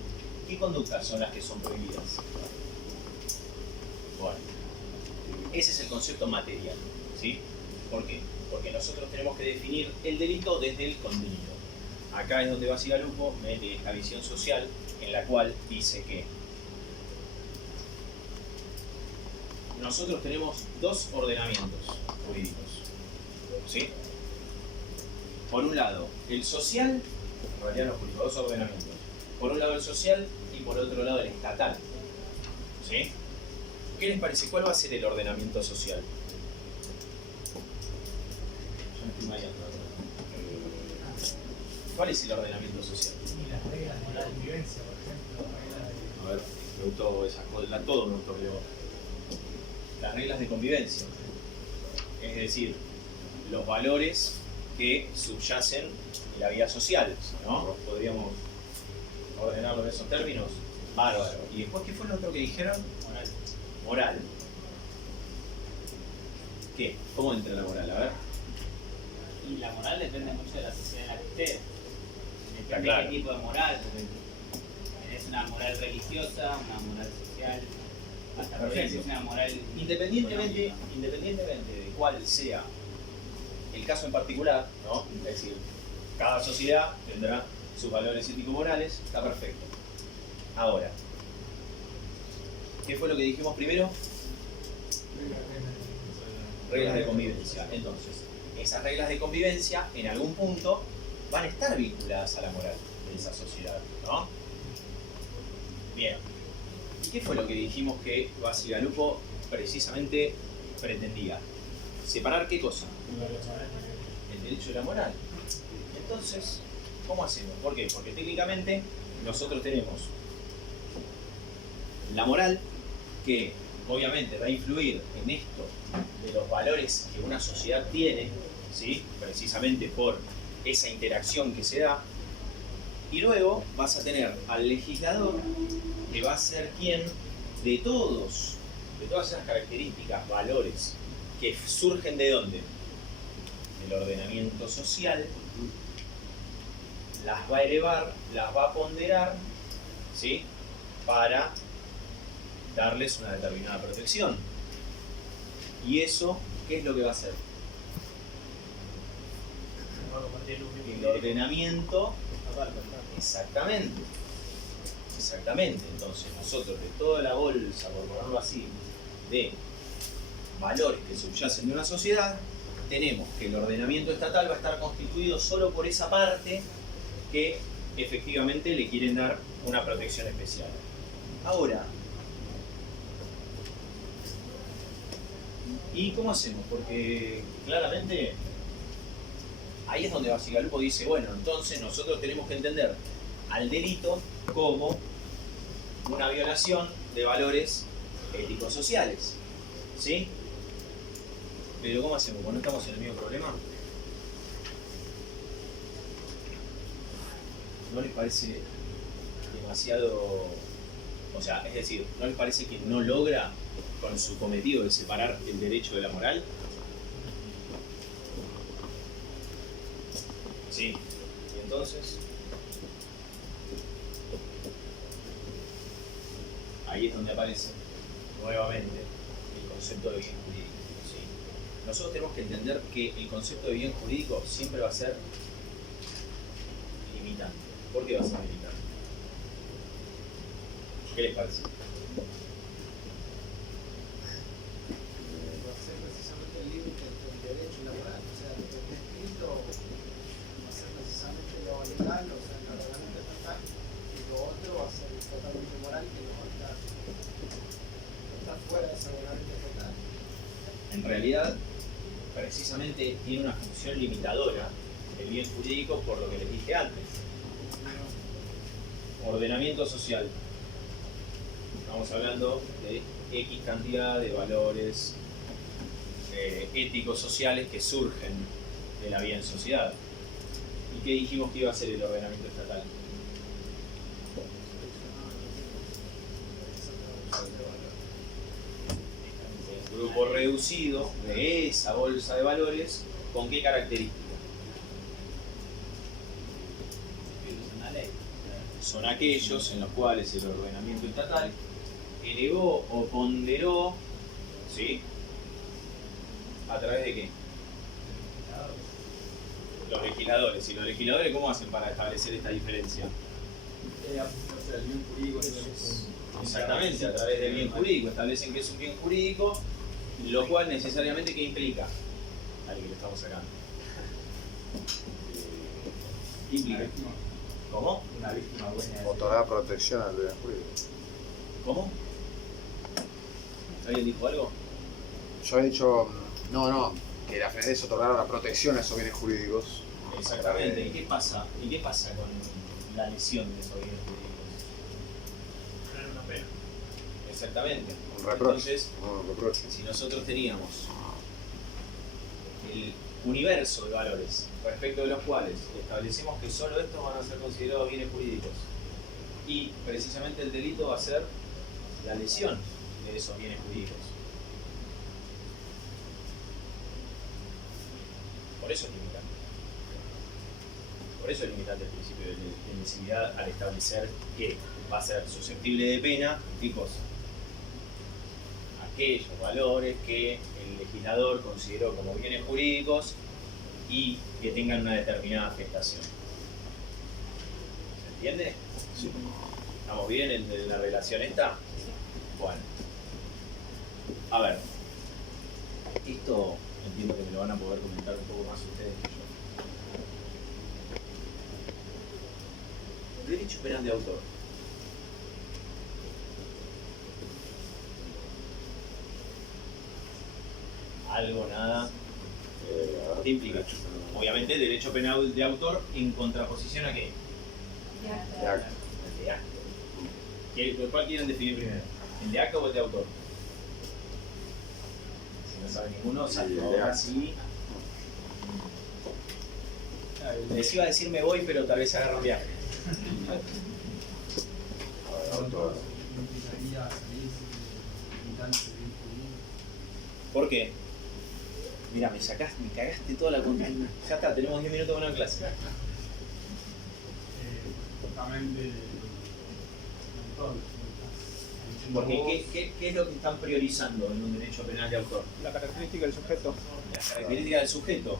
¿qué conductas son las que son prohibidas? Bueno, ese es el concepto material, ¿sí? ¿Por qué? porque nosotros tenemos que definir el delito desde el contenido. Acá es donde Bacigalupo mete esta visión social en la cual dice que nosotros tenemos dos ordenamientos jurídicos, ¿sí? Por un lado, el social, en realidad no jurídico, dos ordenamientos. Por un lado el social y por otro lado el estatal, ¿sí? ¿Qué les parece? ¿Cuál va a ser el ordenamiento social? Yo me estoy mareando. ¿Cuál es el ordenamiento social? Y las reglas de la convivencia, por ejemplo, reglas de... A ver, me gustó esa cosa, todo me gustó, pero las reglas de convivencia, es decir, los valores que subyacen en la vida social, ¿no? Podríamos ordenarlo en esos términos. Bárbaro. ¿Y después qué fue lo otro que dijeron? Moral. Moral. ¿Qué? ¿Cómo entra la moral? A ver. Y la moral depende mucho de la sociedad en la que estés. Depende claro. de qué tipo de moral. Tenés una moral religiosa, una moral social, hasta Perfecto. una moral Independientemente económica. de cuál sea el caso en particular, ¿no? Es decir, cada sociedad tendrá sus valores ético-morales, está perfecto. Ahora, ¿qué fue lo que dijimos primero? Reglas de convivencia. Entonces, esas reglas de convivencia en algún punto van a estar vinculadas a la moral de esa sociedad, ¿no? Bien. ¿Y qué fue lo que dijimos que Bacigalupo precisamente pretendía? ¿Separar qué cosa? El derecho y la moral. Entonces, ¿cómo hacemos? ¿Por qué? Porque técnicamente nosotros tenemos la moral que obviamente va a influir en esto de los valores que una sociedad tiene, ¿sí? Precisamente por esa interacción que se da, y luego vas a tener al legislador que va a ser quien de todas esas características, valores que surgen de dónde? Del ordenamiento social, las va a elevar, las va a ponderar, ¿sí? Para darles una determinada protección. ¿Y eso qué es lo que va a hacer? El ordenamiento. Exactamente. Exactamente. Entonces nosotros de toda la bolsa, por ponerlo así, de valores que subyacen de una sociedad, tenemos que el ordenamiento estatal va a estar constituido solo por esa parte que efectivamente le quieren dar una protección especial. Ahora, ¿y cómo hacemos? Porque claramente ahí es donde Bacigalupo dice, bueno, entonces nosotros tenemos que entender al delito como una violación de valores éticos sociales, ¿sí? Pero ¿cómo hacemos? ¿No estamos en el mismo problema? ¿No les parece demasiado... O sea, es decir, ¿no les parece que no logra con su cometido de separar el derecho de la moral? Sí. Y entonces... ahí es donde aparece nuevamente el concepto de bien jurídico. ¿Sí? Nosotros tenemos que entender que el concepto de bien jurídico siempre va a ser limitante. ¿Por qué va a ser limitante? ¿Qué les parece? Va a ser precisamente el límite entre el derecho y la moral. O sea, lo que está escrito va a ser precisamente lo legal, o sea, el ordenamiento estatal, y lo otro va a ser totalmente moral, que no va a estar fuera de ese ordenamiento estatal. En realidad, precisamente tiene una función limitadora el bien jurídico por lo que les dije antes. Ordenamiento social. Estamos hablando de X cantidad de valores éticos sociales que surgen de la vida en sociedad. ¿Y qué dijimos que iba a ser el ordenamiento estatal? El grupo reducido de esa bolsa de valores, ¿con qué característica? Una ley. Son aquellos en los cuales el ordenamiento estatal elevó o ponderó, ¿sí? ¿A través de qué? los legisladores. ¿Y los legisladores cómo hacen para establecer esta diferencia? O sea, el bien jurídico es Exactamente, a través del bien jurídico. Establecen que es un bien jurídico, lo cual necesariamente ¿qué implica? Al que le estamos sacando. ¿Qué implica? ¿Cómo? una víctima buena. Otorgar protección al bien jurídico. ¿Cómo? ¿Alguien dijo algo? Yo he dicho, no, que la finalidad es otorgar la protección a esos bienes jurídicos. Exactamente. ¿Y qué pasa? ¿Y qué pasa con la lesión de esos bienes jurídicos? Poner una pena. Exactamente. Un reproche. Entonces, No, un reproche. si nosotros teníamos el universo de valores respecto de los cuales establecemos que solo estos van a ser considerados bienes jurídicos y precisamente el delito va a ser la lesión de esos bienes jurídicos. Por eso es limitante. Por eso es limitante el principio de indivisibilidad al establecer que va a ser susceptible de pena, ¿qué cosa? Aquellos valores que el legislador consideró como bienes jurídicos y que tengan una determinada afectación. ¿Se entiende? Sí. ¿Estamos bien en la relación esta? Bueno. A ver. Esto entiendo que me lo van a poder comentar un poco más ustedes que yo. Derecho penal de autor. Algo, nada. ¿Qué implica? Obviamente, derecho penal de autor en contraposición a qué? De acto. El de acto. ¿Cuál quieren definir primero? ¿El de acto o el de autor? Si no sabe ninguno, salto El de acto. así. Les iba a decir me voy, pero tal vez agarro un viaje. Autor. Implicaría salirse limitante del bien jurídico. ¿Por qué? Mira, me cagaste toda la cuenta. Ya está, tenemos 10 minutos para una clase. Justamente el autor. Porque ¿qué es lo que están priorizando en un derecho penal de autor? La característica del sujeto, La característica del sujeto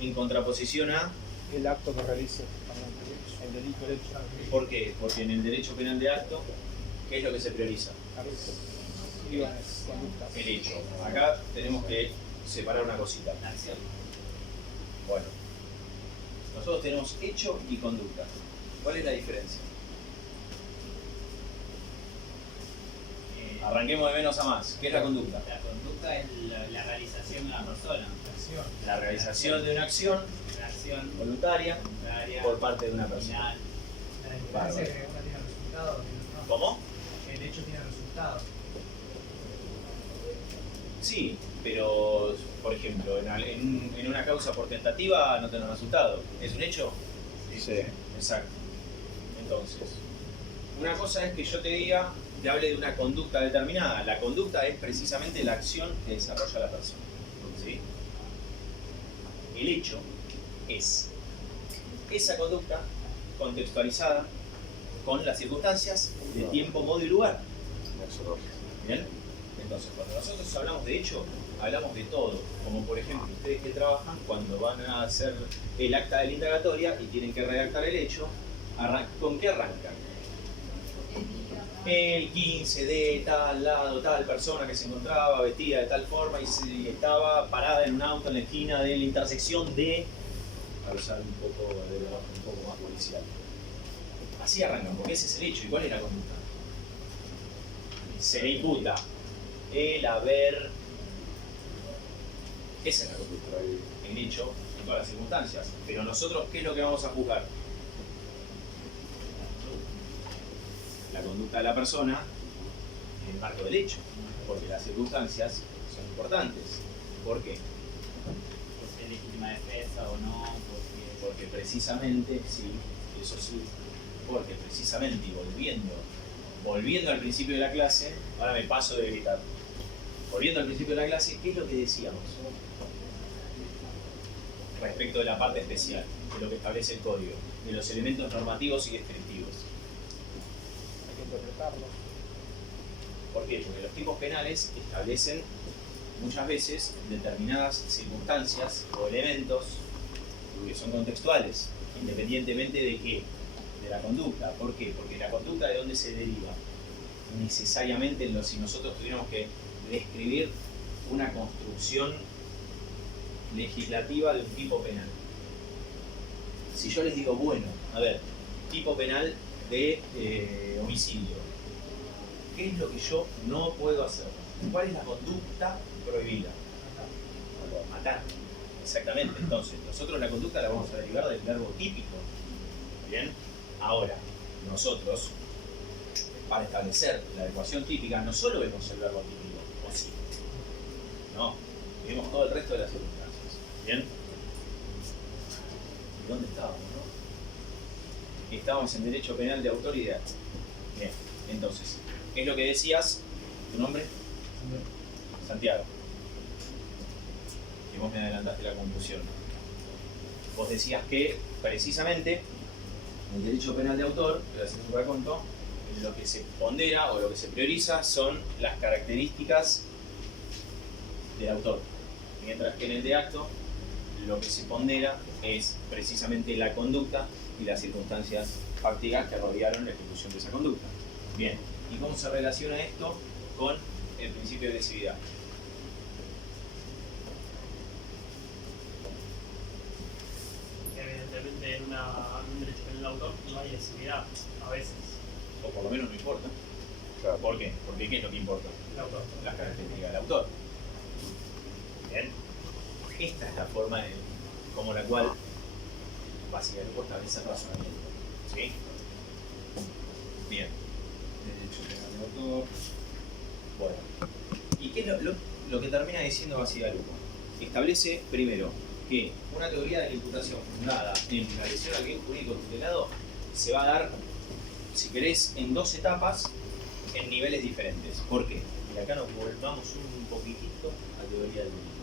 en contraposición a... el acto que realice, el delito, el hecho. ¿Por qué? Porque en el derecho penal de acto, ¿qué es lo que se prioriza? Acciones, conductas. El hecho. Acá tenemos que separar una cosita. La acción. Bueno, nosotros tenemos hecho y conducta. ¿Cuál es la diferencia? Arranquemos de menos a más. ¿Qué es la conducta? La conducta es la realización de una persona. La realización de una acción La acción voluntaria voluntaria, por parte de una persona. final. La diferencia es que una tiene resultado, otra no. ¿Cómo? El hecho tiene resultado. Sí, pero por ejemplo, en una causa por tentativa no tenés resultado. ¿Es un hecho? Sí. Exacto. Entonces, una cosa es que yo te diga, te hable de una conducta determinada. La conducta es precisamente la acción que desarrolla la persona. ¿Sí? El hecho es esa conducta contextualizada con las circunstancias de tiempo, modo y lugar. ¿Bien? Entonces, cuando nosotros hablamos de hecho, hablamos de todo. Como por ejemplo, ustedes que trabajan, cuando van a hacer el acta de la indagatoria y tienen que redactar el hecho, ¿con qué arrancan? El 15 de tal lado, tal persona que se encontraba vestida de tal forma y estaba parada en un auto en la esquina de la intersección de... Para usar un poco más policial. Así arrancan, porque ese es el hecho. ¿Y cuál es la conducta? Se le imputa el haber... Esa es la conducta, el hecho en todas las circunstancias. Pero nosotros, ¿qué es lo que vamos a juzgar? La conducta de la persona en el marco del hecho, porque las circunstancias son importantes. ¿Por qué? Porque es legítima defensa o no, Porque precisamente, sí, eso sí, porque precisamente, y volviendo al principio de la clase, ahora me paso de gritar. Volviendo al principio de la clase, ¿qué es lo que decíamos? Respecto de la parte especial, de lo que establece el código, de los elementos normativos y descriptivos. Hay que interpretarlos. ¿Por qué? Porque los tipos penales establecen muchas veces determinadas circunstancias o elementos que porque son contextuales, independientemente de qué, de la conducta. ¿Por qué? Porque la conducta, ¿de dónde se deriva? Necesariamente, si nosotros tuviéramos que describir una construcción legislativa de un tipo penal. Si yo les digo, bueno, a ver, tipo penal de homicidio, ¿qué es lo que yo no puedo hacer? ¿Cuál es la conducta prohibida? Matar. Exactamente. Entonces, nosotros la conducta la vamos a derivar del verbo típico. ¿Bien? Ahora, nosotros, para establecer la ecuación típica, no solo vemos el verbo típico, o sí. No, vemos todo el resto de las circunstancias. ¿Bien? ¿Y dónde estábamos, no? Estábamos en derecho penal de autor y de acto. Bien, entonces, es lo que decías, ¿tu nombre? Santiago. Y vos me adelantaste la conclusión. Vos decías que, precisamente, en el derecho penal de autor, voy a hacer un raconto, lo que se pondera o lo que se prioriza son las características del autor. Mientras que en el de acto, lo que se pondera es precisamente la conducta y las circunstancias fácticas que rodearon la ejecución de esa conducta. Bien, ¿y cómo se relaciona esto con el principio de lesividad? Evidentemente en un derecho penal de autor no hay lesividad, a veces. O por lo menos no importa. Claro. ¿Por qué? Porque ¿qué es lo que importa? El autor. Las características del autor. Bien. Esta es la forma como la cual básicamente establece el razonamiento. ¿Sí? Bien. Derecho penal de autor. Bueno. ¿Y qué es lo que termina diciendo Basigalupo? Establece, primero, que una teoría de la imputación fundada en la lesión al bien jurídico tutelado se va a dar, si querés, en dos etapas en niveles diferentes. ¿Por qué? Y acá nos volvamos un poquitito a teoría del delito.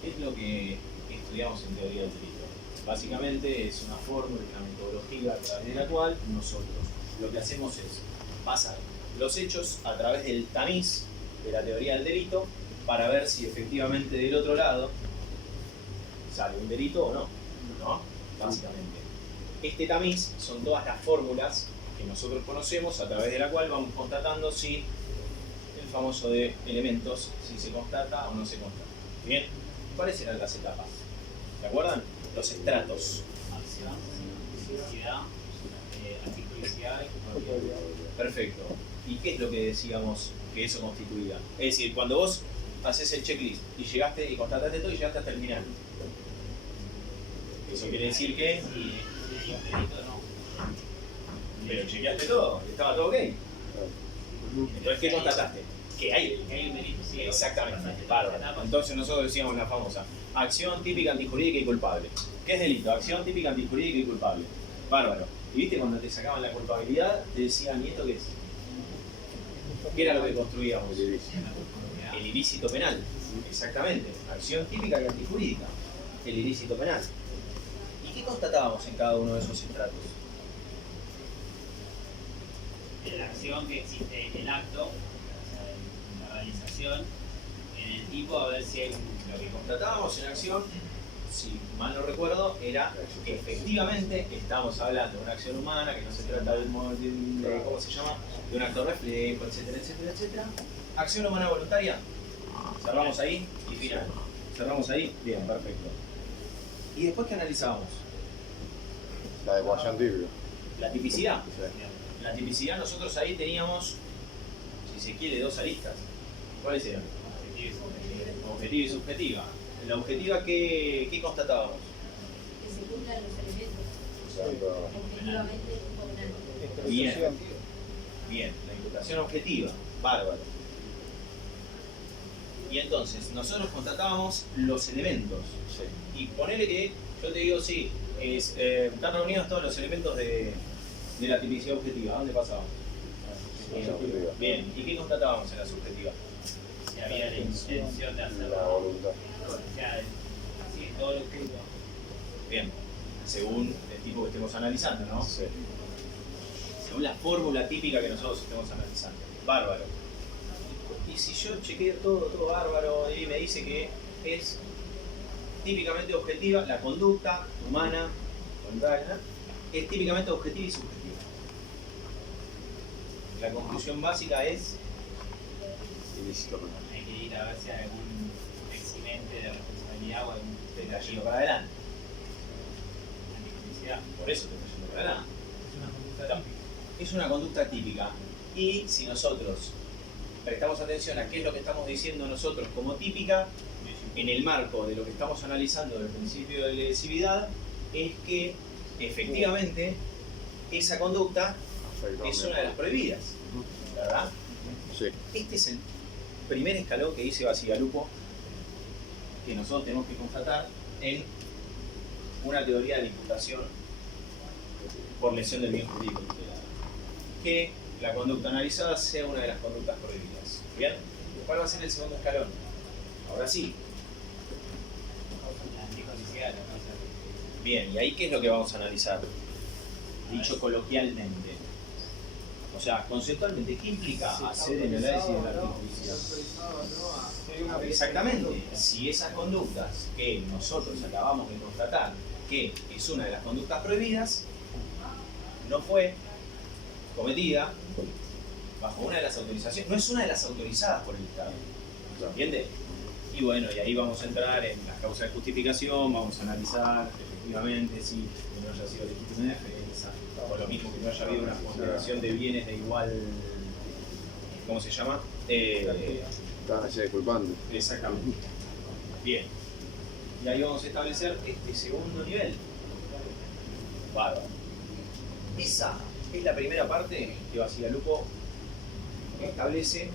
¿Qué es lo que estudiamos en teoría del delito? Básicamente es una fórmula, una metodología a través de la cual nosotros lo que hacemos es pasar los hechos a través del tamiz de la teoría del delito para ver si efectivamente del otro lado sale un delito o no, ¿no? Básicamente. Este tamiz son todas las fórmulas que nosotros conocemos a través de la cual vamos constatando si el famoso de elementos, si se constata o no se constata. Bien, ¿cuáles eran las etapas? ¿Se acuerdan? Los estratos. Acción, publicidad, articulicidad y culpabilidad. Perfecto. ¿Y qué es lo que decíamos que eso constituía? Es decir, cuando vos haces el checklist y llegaste y constataste todo y llegaste hasta el final. Eso quiere decir que... Sí, un delito no. Pero chequeaste todo, estaba todo ok. Entonces, ¿qué constataste? Que hay delito. Que hay un delito, sí. Exactamente, bárbaro. Entonces nosotros decíamos la famosa acción típica antijurídica y culpable. ¿Qué es delito? Acción típica antijurídica y culpable. Bárbaro. Y viste cuando te sacaban la culpabilidad, te decían, ¿y esto qué es? ¿Qué era lo que construíamos? El ilícito penal. Exactamente. Acción típica y antijurídica. El ilícito penal. ¿Y qué constatábamos en cada uno de esos estratos? En la acción que existe en el acto, o sea, en la realización, en el tipo, a ver si hay Lo que constatábamos en acción, si mal no recuerdo, era que efectivamente estamos hablando de una acción humana, que no se trata de ¿cómo se llama? De un acto reflejo, etcétera, etcétera, etcétera. Acción humana voluntaria. Cerramos ahí y final. Cerramos ahí, bien, perfecto. ¿Y después qué analizábamos? La adecuación típica. La tipicidad. La tipicidad, nosotros ahí teníamos, si se quiere, dos aristas. ¿Cuáles eran? Objetiva y subjetiva. En la objetiva, ¿qué constatábamos? Que se cumplan los elementos. Objetivamente, un penal. Bien. Bien, la imputación objetiva. Bárbaro. Y entonces, nosotros constatábamos los elementos. Y ponele que, yo te digo, sí, están reunidos todos los elementos de la tipicidad objetiva. ¿A dónde pasábamos? Bien, ¿y qué constatábamos en la subjetiva? si había la intención de hacerlo. La voluntad. O sea, sí, todo lo que... Bien, según el tipo que estemos analizando, ¿no? Sí. Según la fórmula típica que nosotros estemos analizando. Bárbaro. Y si yo chequeo todo bárbaro y me dice que es típicamente objetiva, la conducta humana, voluntaria, es típicamente objetiva y subjetiva. La conclusión básica es Ilícito penal. Hay que ir a ver si hay algún eximente de responsabilidad o algún te está yendo para adelante. antijusticia. Por eso te está yendo para adelante. Es una conducta típica. Es una conducta típica. Y si nosotros prestamos atención a qué es lo que estamos diciendo nosotros como típica, en el marco de lo que estamos analizando del principio de lesividad, es que efectivamente esa conducta es una de las prohibidas, ¿verdad? Sí. Este es el primer escalón que dice Bacigalupo que nosotros tenemos que constatar en una teoría de la imputación por lesión del bien jurídico tutelado. Que la conducta analizada sea una de las conductas prohibidas. ¿Bien? ¿Cuál va a ser el segundo escalón? Ahora sí. La antijusticia, la cosa. Bien, ¿y ahí qué es lo que vamos a analizar? Dicho coloquialmente. O sea, conceptualmente, ¿qué implica hacer el análisis de la antijusticia? Exactamente. Si esas conductas que nosotros acabamos de constatar que es una de las conductas prohibidas, no fue cometida bajo una de las autorizaciones, no es una de las autorizadas por el Estado. ¿Se entiende? Y bueno, y ahí vamos a entrar en las causas de justificación, vamos a analizar efectivamente si no haya sido legítima defensa, o lo mismo que no haya habido una ponderación de bienes de igual, ¿cómo se llama? Estaban allá disculpando. Exactamente. Bien. Y ahí vamos a establecer este segundo nivel. Bárbaro. Esa es la primera parte que Bacigalupo establece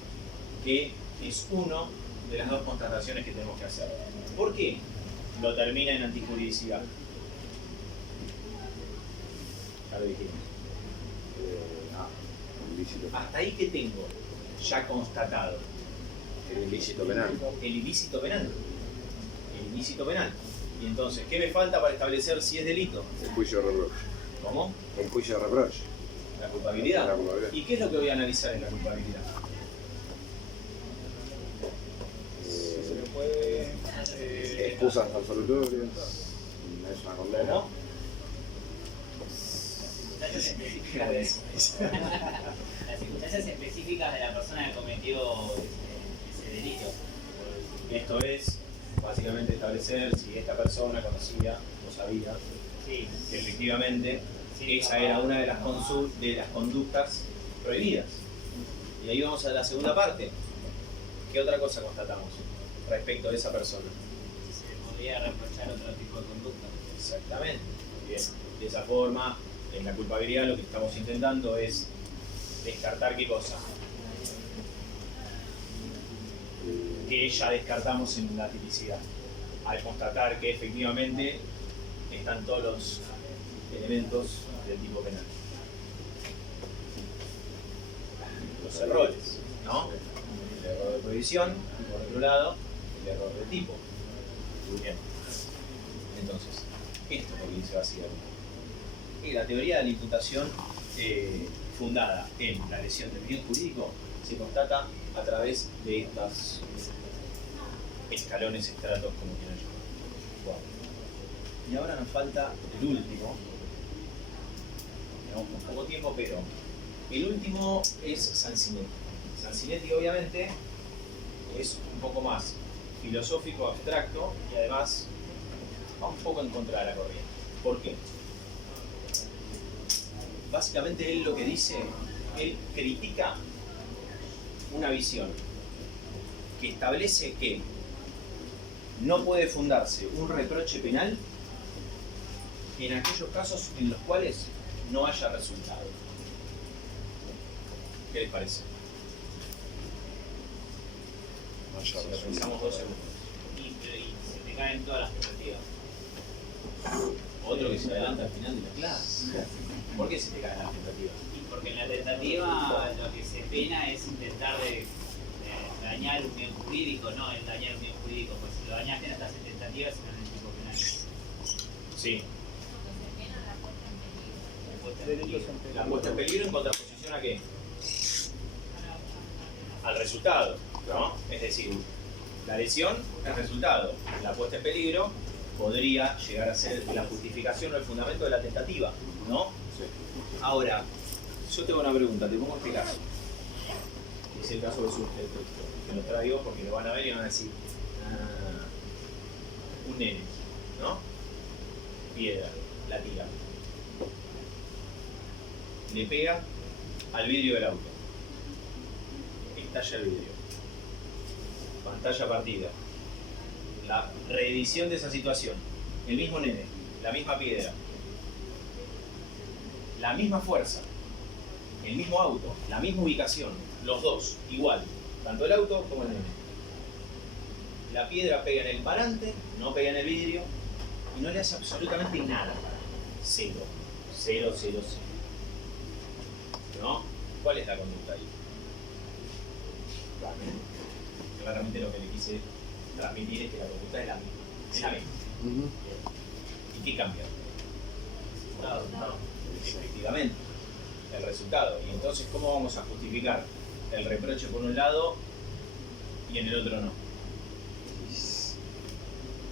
que es uno de las dos constataciones que tenemos que hacer. ¿Por qué lo termina en antijuridicidad? Ya lo dijimos. Ilícito. Hasta ahí que tengo ya constatado. El ilícito penal. El ilícito penal. El ilícito penal. Y entonces, ¿qué me falta para establecer si es delito? El juicio de reproche. ¿Cómo? El juicio de reproche. La culpabilidad. La culpabilidad. ¿Y qué es lo que voy a analizar en la culpabilidad? Si se le puede. Excusas absolutorias. Es una condena. ¿Cómo? Las circunstancias específicas de la persona que cometió ese delito. Esto es básicamente establecer si esta persona conocía o sabía Sí, que efectivamente sí, esa era una de las conductas prohibidas. Y ahí vamos a la segunda parte. ¿Qué otra cosa constatamos respecto de esa persona? se le podría reprochar otro tipo de conducta. Exactamente. Bien. De esa forma, en la culpabilidad lo que estamos intentando es descartar qué cosa. Que ya descartamos en la tipicidad. Al constatar que efectivamente están todos los elementos del tipo penal. Los errores, ¿no? El error de prohibición y por otro lado, el error de tipo. Muy bien. Entonces, esto es lo que dice Bacigalupo. Y la teoría de la imputación fundada en la lesión del bien jurídico se constata a través de estos escalones, estratos, como quieran llamar. Bueno. Y ahora nos falta el último. Tenemos con poco tiempo, pero el último es Sansinetti. Sansinetti obviamente es un poco más filosófico, abstracto y además va un poco en contra de la corriente. ¿Por qué? Básicamente él lo que dice, él critica una visión que establece que no puede fundarse un reproche penal en aquellos casos en los cuales no haya resultado. ¿Qué les parece? Si lo pensamos 2 segundos. Y se te caen todas las perspectivas. Otro que se adelanta al final de la clase. ¿Por qué se te caen las tentativas? Y porque en la tentativa lo que se pena es intentar de dañar un bien jurídico, no el dañar un bien jurídico, pues si lo dañaste no estás en tentativa, sino en el tipo penal. Sí. Delitos en peligro. La puesta en peligro en contraposición a qué? Al resultado, ¿no? Es decir, la lesión es resultado, la puesta en peligro podría llegar a ser la justificación o el fundamento de la tentativa, ¿no? Sí. Ahora, yo tengo una pregunta, te pongo este caso. Es el caso que surge el texto, que lo traigo porque lo van a ver y van a decir, un nene, ¿no? Piedra, la tira. Le pega al vidrio del auto. Estalla el vidrio. Pantalla partida. La reedición de esa situación. El mismo nene, la misma piedra, la misma fuerza, el mismo auto, la misma ubicación, los dos, igual, tanto el auto como el nene. La piedra pega en el parante, no pega en el vidrio y no le hace absolutamente nada. Cero. Cero, cero, cero. ¿No? ¿Cuál es la conducta ahí? Claramente lo que le quise transmitir es que la conducta es la misma. Es la misma. ¿Y qué cambia? Efectivamente, el resultado. Y entonces, ¿cómo vamos a justificar el reproche por un lado y en el otro no?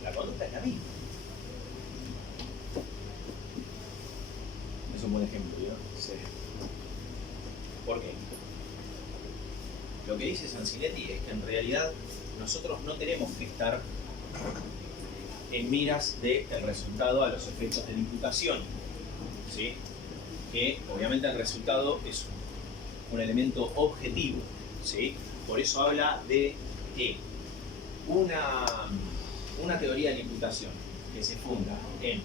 La conducta es la misma. Es un buen ejemplo, ¿no? Sí. ¿Por qué? Lo que dice Sansinetti es que en realidad nosotros no tenemos que estar en miras del resultado a los efectos de la imputación, ¿sí? Que obviamente el resultado es un elemento objetivo, ¿sí? Por eso habla de que una teoría de la imputación que se funda en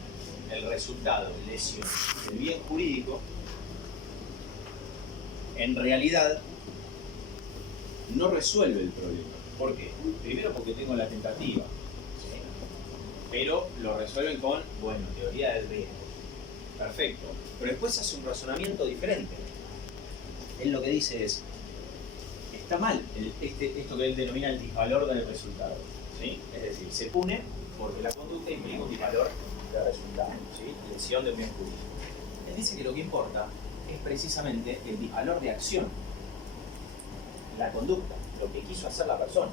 el resultado, lesión del bien jurídico, en realidad no resuelve el problema. ¿Por qué? Primero porque tengo la tentativa, ¿sí? Pero lo resuelven con, bueno, teoría del riesgo. Perfecto. Pero después hace un razonamiento diferente. Él lo que dice es, está mal esto que él denomina el disvalor del resultado, ¿sí? Es decir, se pune porque la conducta implica un disvalor del resultado, ¿sí? Lesión del bien jurídico. Él dice que lo que importa es precisamente el disvalor de acción, la conducta, lo que quiso hacer la persona.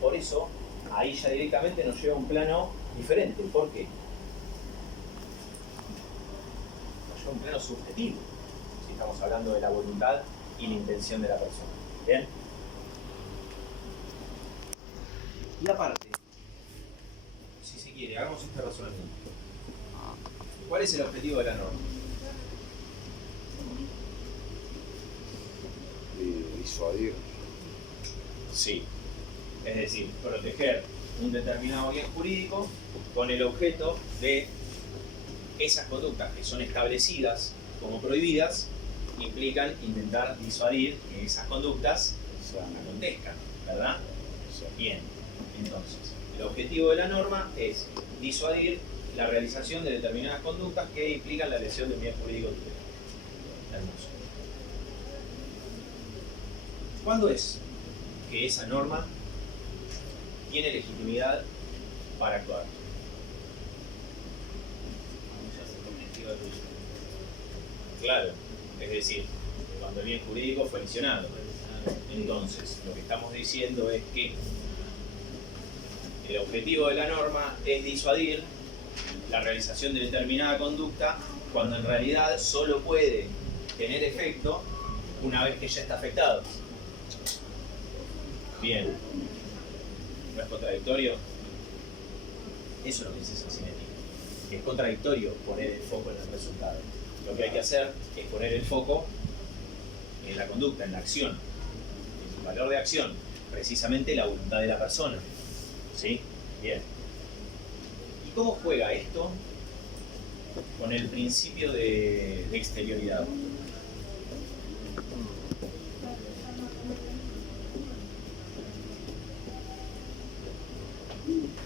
Por eso, ahí ya directamente nos lleva a un plano diferente. ¿Por qué? Nos lleva a un plano subjetivo, si estamos hablando de la voluntad y la intención de la persona. ¿Bien? Y aparte, si se quiere, hagamos este razonamiento. ¿Cuál es el objetivo de la norma? Disuadir. Sí. Es decir, proteger un determinado bien jurídico con el objeto de esas conductas que son establecidas como prohibidas, implican intentar disuadir que esas conductas acontezcan, ¿verdad? Bien, entonces, el objetivo de la norma es disuadir la realización de determinadas conductas que implican la lesión del bien jurídico tutelar. Hermoso. ¿Cuándo es que esa norma tiene legitimidad para actuar? Claro, es decir, cuando el bien jurídico fue lesionado. Entonces, lo que estamos diciendo es que el objetivo de la norma es disuadir la realización de determinada conducta cuando en realidad solo puede tener efecto una vez que ya está afectado. Bien. ¿No es contradictorio? Eso es lo que dice Sansinetti. Es contradictorio poner el foco en el resultado. Lo que hay que hacer es poner el foco en la conducta, en la acción, en el valor de acción, precisamente la voluntad de la persona. ¿Sí? Bien. ¿Y cómo juega esto con el principio de exterioridad?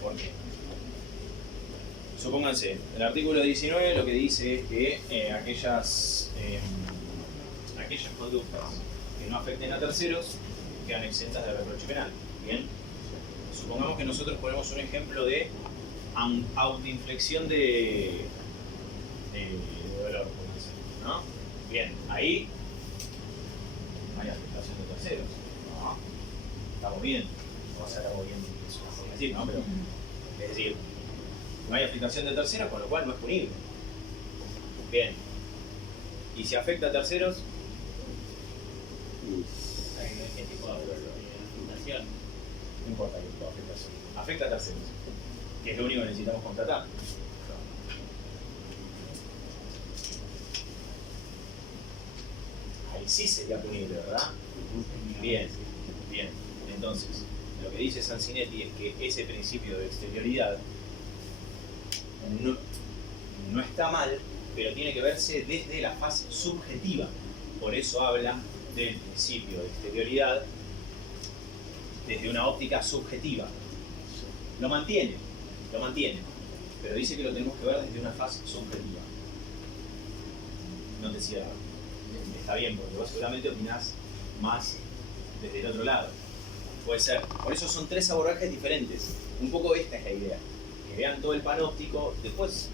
¿Por qué? Supónganse, el artículo 19 lo que dice es que aquellas conductas que no afecten a terceros quedan exentas de reproche penal. Bien. Supongamos que nosotros ponemos un ejemplo de autoinflexión de dolor, ¿no? Bien, ahí hay afectación de terceros. ¿No? Estamos bien. O sea, estamos bien, es una forma de decir, ¿no? Pero, es decir, No hay afectación de terceros, con lo cual no es punible. Bien. ¿Y si afecta a terceros? ¿Qué tipo de afectación? No importa qué tipo de afectación. Afecta a terceros, que es lo único que necesitamos constatar. Ahí sí sería punible, ¿verdad? Bien, bien. Entonces, lo que dice Sansinetti es que ese principio de exterioridad no está mal, pero tiene que verse desde la fase subjetiva. Por eso habla del principio de exterioridad desde una óptica subjetiva. Lo mantiene, pero dice que lo tenemos que ver desde una fase subjetiva. No te cierra. Está bien, porque vos seguramente opinás más desde el otro lado. Puede ser. Por eso son tres abordajes diferentes. Un poco esta es la idea. Que vean todo el panóptico. Después,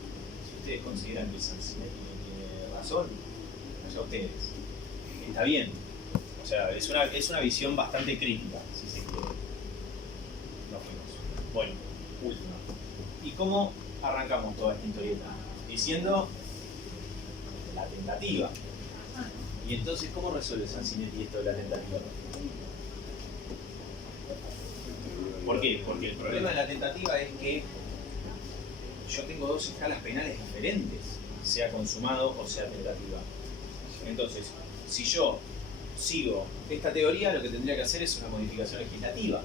si ustedes consideran que Sansinetti tiene razón, allá ustedes. Está bien. O sea, es una visión bastante crítica, si se quiere. Nos fuimos. Bueno, última. ¿Y cómo arrancamos toda esta historieta? Diciendo la tentativa. Y entonces, ¿cómo resuelve Sansinetti esto de la tentativa? ¿Por qué? Porque el problema de la tentativa es que yo tengo dos escalas penales diferentes, sea consumado o sea tentativa. Entonces, si yo sigo esta teoría, lo que tendría que hacer es una modificación legislativa.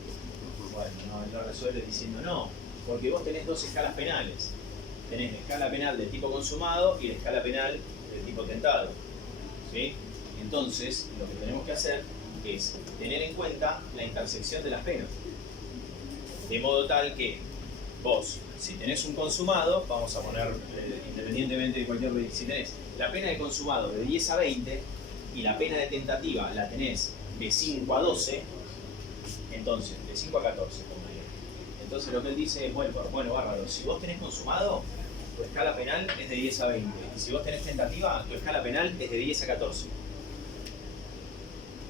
Bueno, no resuelve diciendo no, porque vos tenés dos escalas penales. Tenés la escala penal del tipo consumado y la escala penal del tipo tentado. ¿Sí? Entonces, lo que tenemos que hacer es tener en cuenta la intersección de las penas. De modo tal que vos, si tenés un consumado, vamos a poner, independientemente de cualquier ley, si tenés la pena de consumado de 10 a 20 y la pena de tentativa la tenés de 5 a 12, entonces, de 5 a 14, entonces lo que él dice es, bueno, bárbaro, si vos tenés consumado, tu escala penal es de 10 a 20. Y si vos tenés tentativa, tu escala penal es de 10 a 14.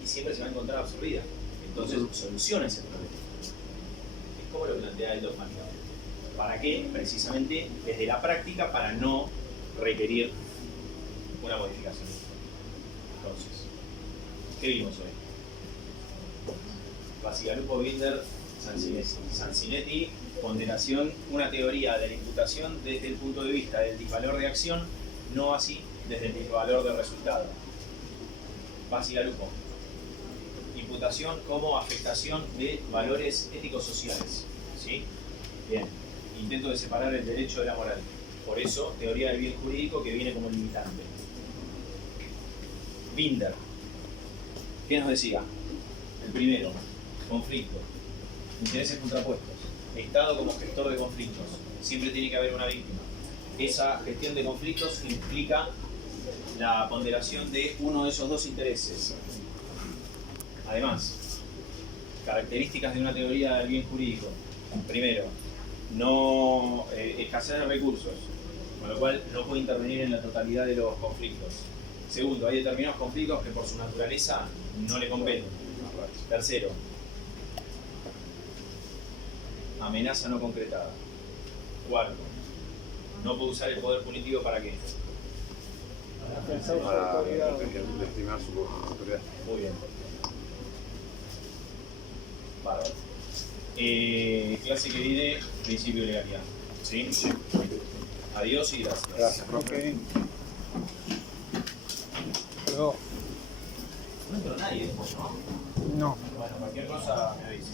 Y siempre se va a encontrar absorbida. Entonces, soluciona ese problema. Es como lo plantea el dogmático. ¿Para qué? Precisamente desde la práctica, para no requerir una modificación. Entonces, ¿qué vimos hoy? Bacigalupo, Binder, Sansinetti, ponderación, una teoría de la imputación desde el punto de vista del disvalor de acción, no así desde el disvalor de resultado. Bacigalupo, imputación como afectación de valores éticos sociales. ¿Sí? Bien, intento de separar el derecho de la moral. Por eso, teoría del bien jurídico que viene como limitante. Binder, ¿qué nos decía? El primero, conflicto, intereses contrapuestos. Estado como gestor de conflictos. Siempre tiene que haber una víctima. Esa gestión de conflictos implica la ponderación de uno de esos dos intereses. Además, características de una teoría del bien jurídico. Primero, no escasez de recursos, con lo cual no puede intervenir en la totalidad de los conflictos. Segundo, hay determinados conflictos que por su naturaleza no le competen. Tercero, amenaza no concretada. Cuarto, no puede usar el poder punitivo para qué. Para desestimar su autoridad. Muy bien. Bárbaro. Clase que viene, principio de legalidad. ¿Sí? Adiós y gracias. Gracias, profe. Luego, No entró nadie después, ¿no? no. Bueno, cualquier cosa me avisa.